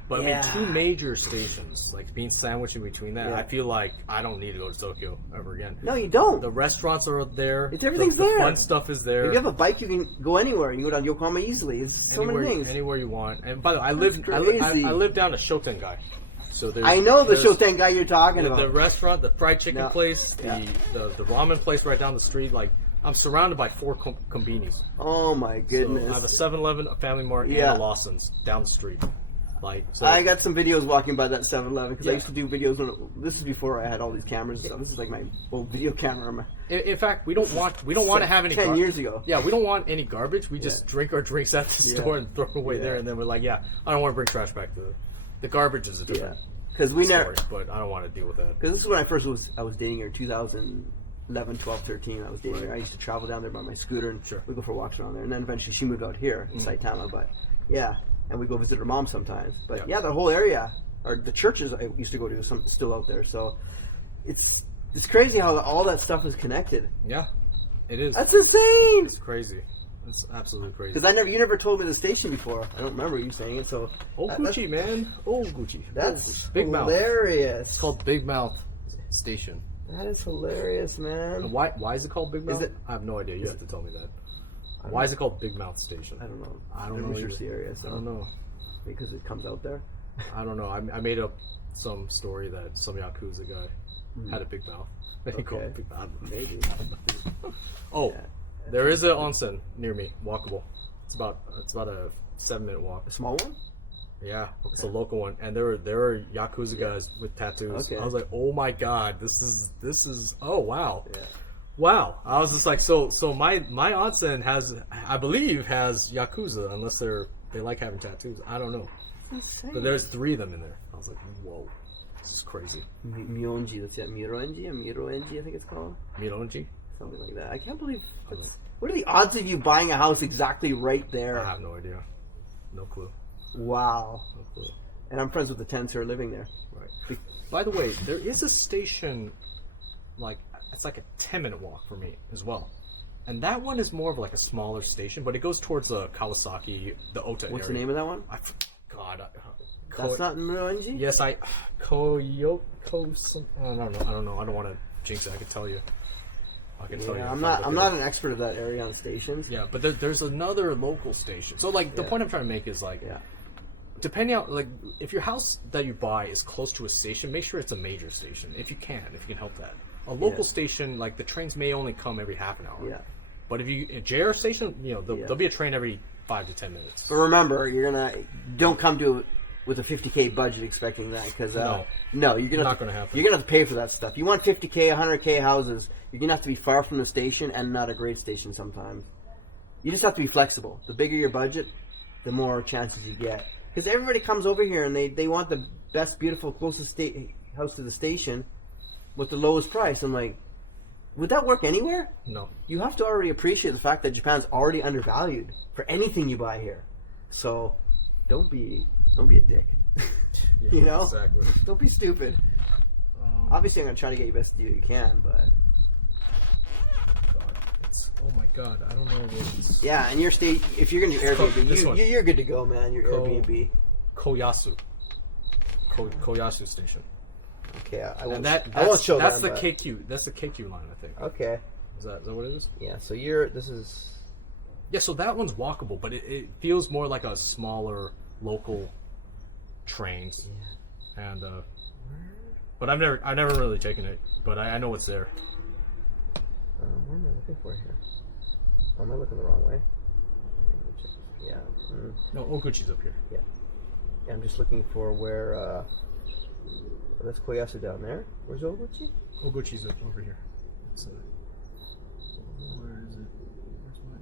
But Yeah. I mean, 2 major stations, like being sandwiched in between that, Yeah. I feel like I don't need to go to Tokyo ever again. no, you don't. The restaurants are there. Everything's the there. Fun stuff is there. If you have a bike, you can go anywhere. You can go down Yokohama easily. There's so anywhere, many things. anywhere you want. And by the way, I crazy. live down to Shotengai. So there's, I know the there's Shoten guy you're talking the about. restaurant, the fried chicken No. place, Yeah. the ramen place right down the street. Like I'm surrounded by 4 kombinis. Oh my So goodness! I have a 7-Eleven, a Family Mart, Yeah. and a Lawson's down the street. Like so, I got some videos walking by that 7-Eleven because I Yeah. used to do videos this is before I had all these cameras and stuff. This is like my old video camera. in fact, we don't want to have any 10 years ago. Yeah, we don't want any garbage. We just Yeah. drink our drinks at the store and throw it away there, and then we're like, yeah, I don't want to bring trash back to the garbage is a Yeah, different because we never. story, but I don't want to deal with that. Because this is when I was dating her, 2011, 12, 13. I was dating her. I used to travel down there by my scooter and Sure. we'd go for walks around there. And then eventually she moved out here in Saitama. But yeah, and we go visit her mom sometimes. But yeah, the whole area, or the churches I used to go to, some still out there. So it's crazy how all that stuff is connected. Yeah, it is. That's insane. It's crazy. It's absolutely crazy. Because you never told me the station before. I don't remember you saying it. So Gucci, man. Gucci. That's Big Mouth. hilarious. It's called Big Mouth Station. That is hilarious, man. And why is it called Big Mouth? it- I have no idea. You have to tell me that. Why is it called Big Mouth Station? I don't know. I don't Never know researched either. the area, so I don't know. because it comes out there. I don't know. I made up some story that some Yakuza guy had a big mouth. He called it Big Mouth. Maybe. Oh, there is an onsen near me, walkable. It's about a 7-minute walk. A small one? Yeah, it's a local one, and there were Yakuza guys with tattoos. Okay. I was like, oh my god, this is oh wow. Yeah. Wow. I was just like, so my onsen I believe has Yakuza, unless they like having tattoos. I don't know. Insane. But there's 3 of them in there. I was like, whoa. This is crazy. Mionji, that's it. Mironji, I think it's called. Mironji? Something like that. I can't believe. What are the odds of you buying a house exactly right there? I have no idea. No clue. Wow. No clue. And I'm friends with the tenants who are living there. Right. By the way, there is a station, like, it's like a 10-minute walk for me as well. And that one is more of like a smaller station, but it goes towards Kawasaki, the Ota area. What's the name of that one? That's not Mironji? Yes, Koyoko. I don't know. I don't want to jinx it. I can tell you. I'm not an expert of that area on stations. Yeah, but there's another local station. So like the point I'm trying to make is like, depending on like if your house that you buy is close to a station, make sure it's a major station if you can help that. A local station, like the trains may only come every half an hour. Yeah. But if a JR station, there'll be a train every 5 to 10 minutes. But remember, don't come to it with a $50K budget expecting that, because no, you're not going to happen. You're gonna have to pay for that stuff. You want $50K, $100K houses, you're gonna have to be far from the station and not a great station sometimes. You just have to be flexible. The bigger your budget, the more chances you get. Because everybody comes over here and they want the best, beautiful, closest house to the station with the lowest price. I'm like, would that work anywhere? No. You have to already appreciate the fact that Japan's already undervalued for anything you buy here. So don't be a dick. Yeah, exactly. Don't be stupid. Obviously, I'm gonna try to get you the best deal you can, but oh my god, I don't know what it's. Yeah, and your state, if you're gonna do Airbnb, you're good to go, man. Your Airbnb. Koyasu Station. Okay, I won't show that's them, the KQ. That's the KQ line, I think. Okay. Is that what it is? Yeah. So this is. Yeah. So that one's walkable, but it feels more like a smaller local trains, and but I've never really taken it, but I know it's there. What am I looking for here? Am I looking the wrong way? Yeah. No, Oguchi's up here. Yeah. I'm just looking for where. That's Koyasu down there. Where's Oguchi? Oguchi's up over here. Where is it?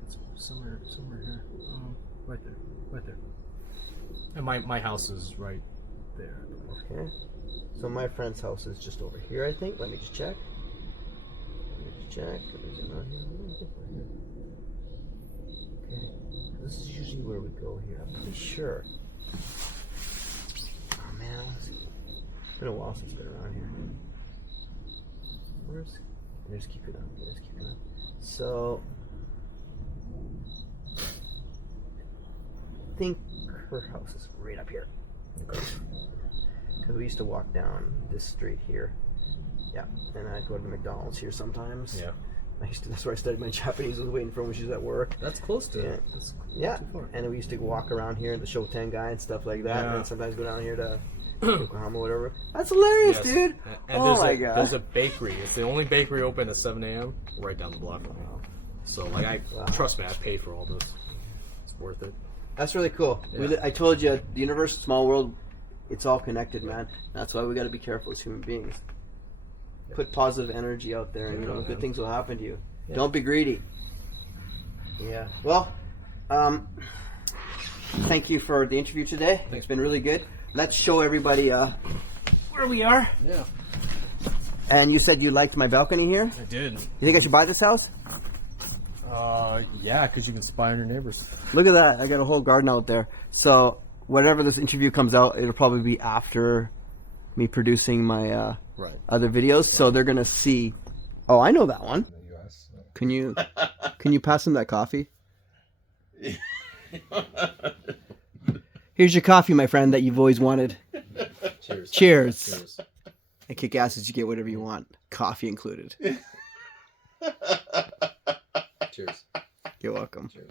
It's somewhere here. Right there. And my house is right there. Okay. So my friend's house is just over here, I think. Let me just check. Is it not here? Okay. This is usually where we go here. I'm pretty sure. Oh man, it's been a while since I've been around here. Just keep it up. So I think her house is right up here. Because we used to walk down this street here. Yeah, and I'd go to McDonald's here sometimes. Yeah. That's where I studied my Japanese. I was waiting for her when she was at work. That's close to it. Yeah. Too far. And we used to walk around here in the Shoten guy and stuff like that. Yeah. And sometimes go down here to Yokohama or whatever. That's hilarious, dude. And my God. There's a bakery. It's the only bakery open at 7 a.m. right down the block from me. So, trust me, I paid for all this. It's worth it. That's really cool. Yeah. I told you, the universe, small world, it's all connected, man. That's why we got to be careful as human beings. Put positive energy out there, and good things will happen to you. Yeah. Don't be greedy. Yeah. Well, thank you for the interview today. Thanks. It's been really good. Let's show everybody where we are. Yeah. And you said you liked my balcony here? I did. You think I should buy this house? Yeah, because you can spy on your neighbors. Look at that. I got a whole garden out there. So whenever this interview comes out, it'll probably be after me producing my other videos. So they're going to see. Oh, I know that one. Can you pass them that coffee? Here's your coffee, my friend, that you've always wanted. Cheers. Cheers. At KickAssets, you get whatever you want. Coffee included. Cheers. You're welcome. Cheers.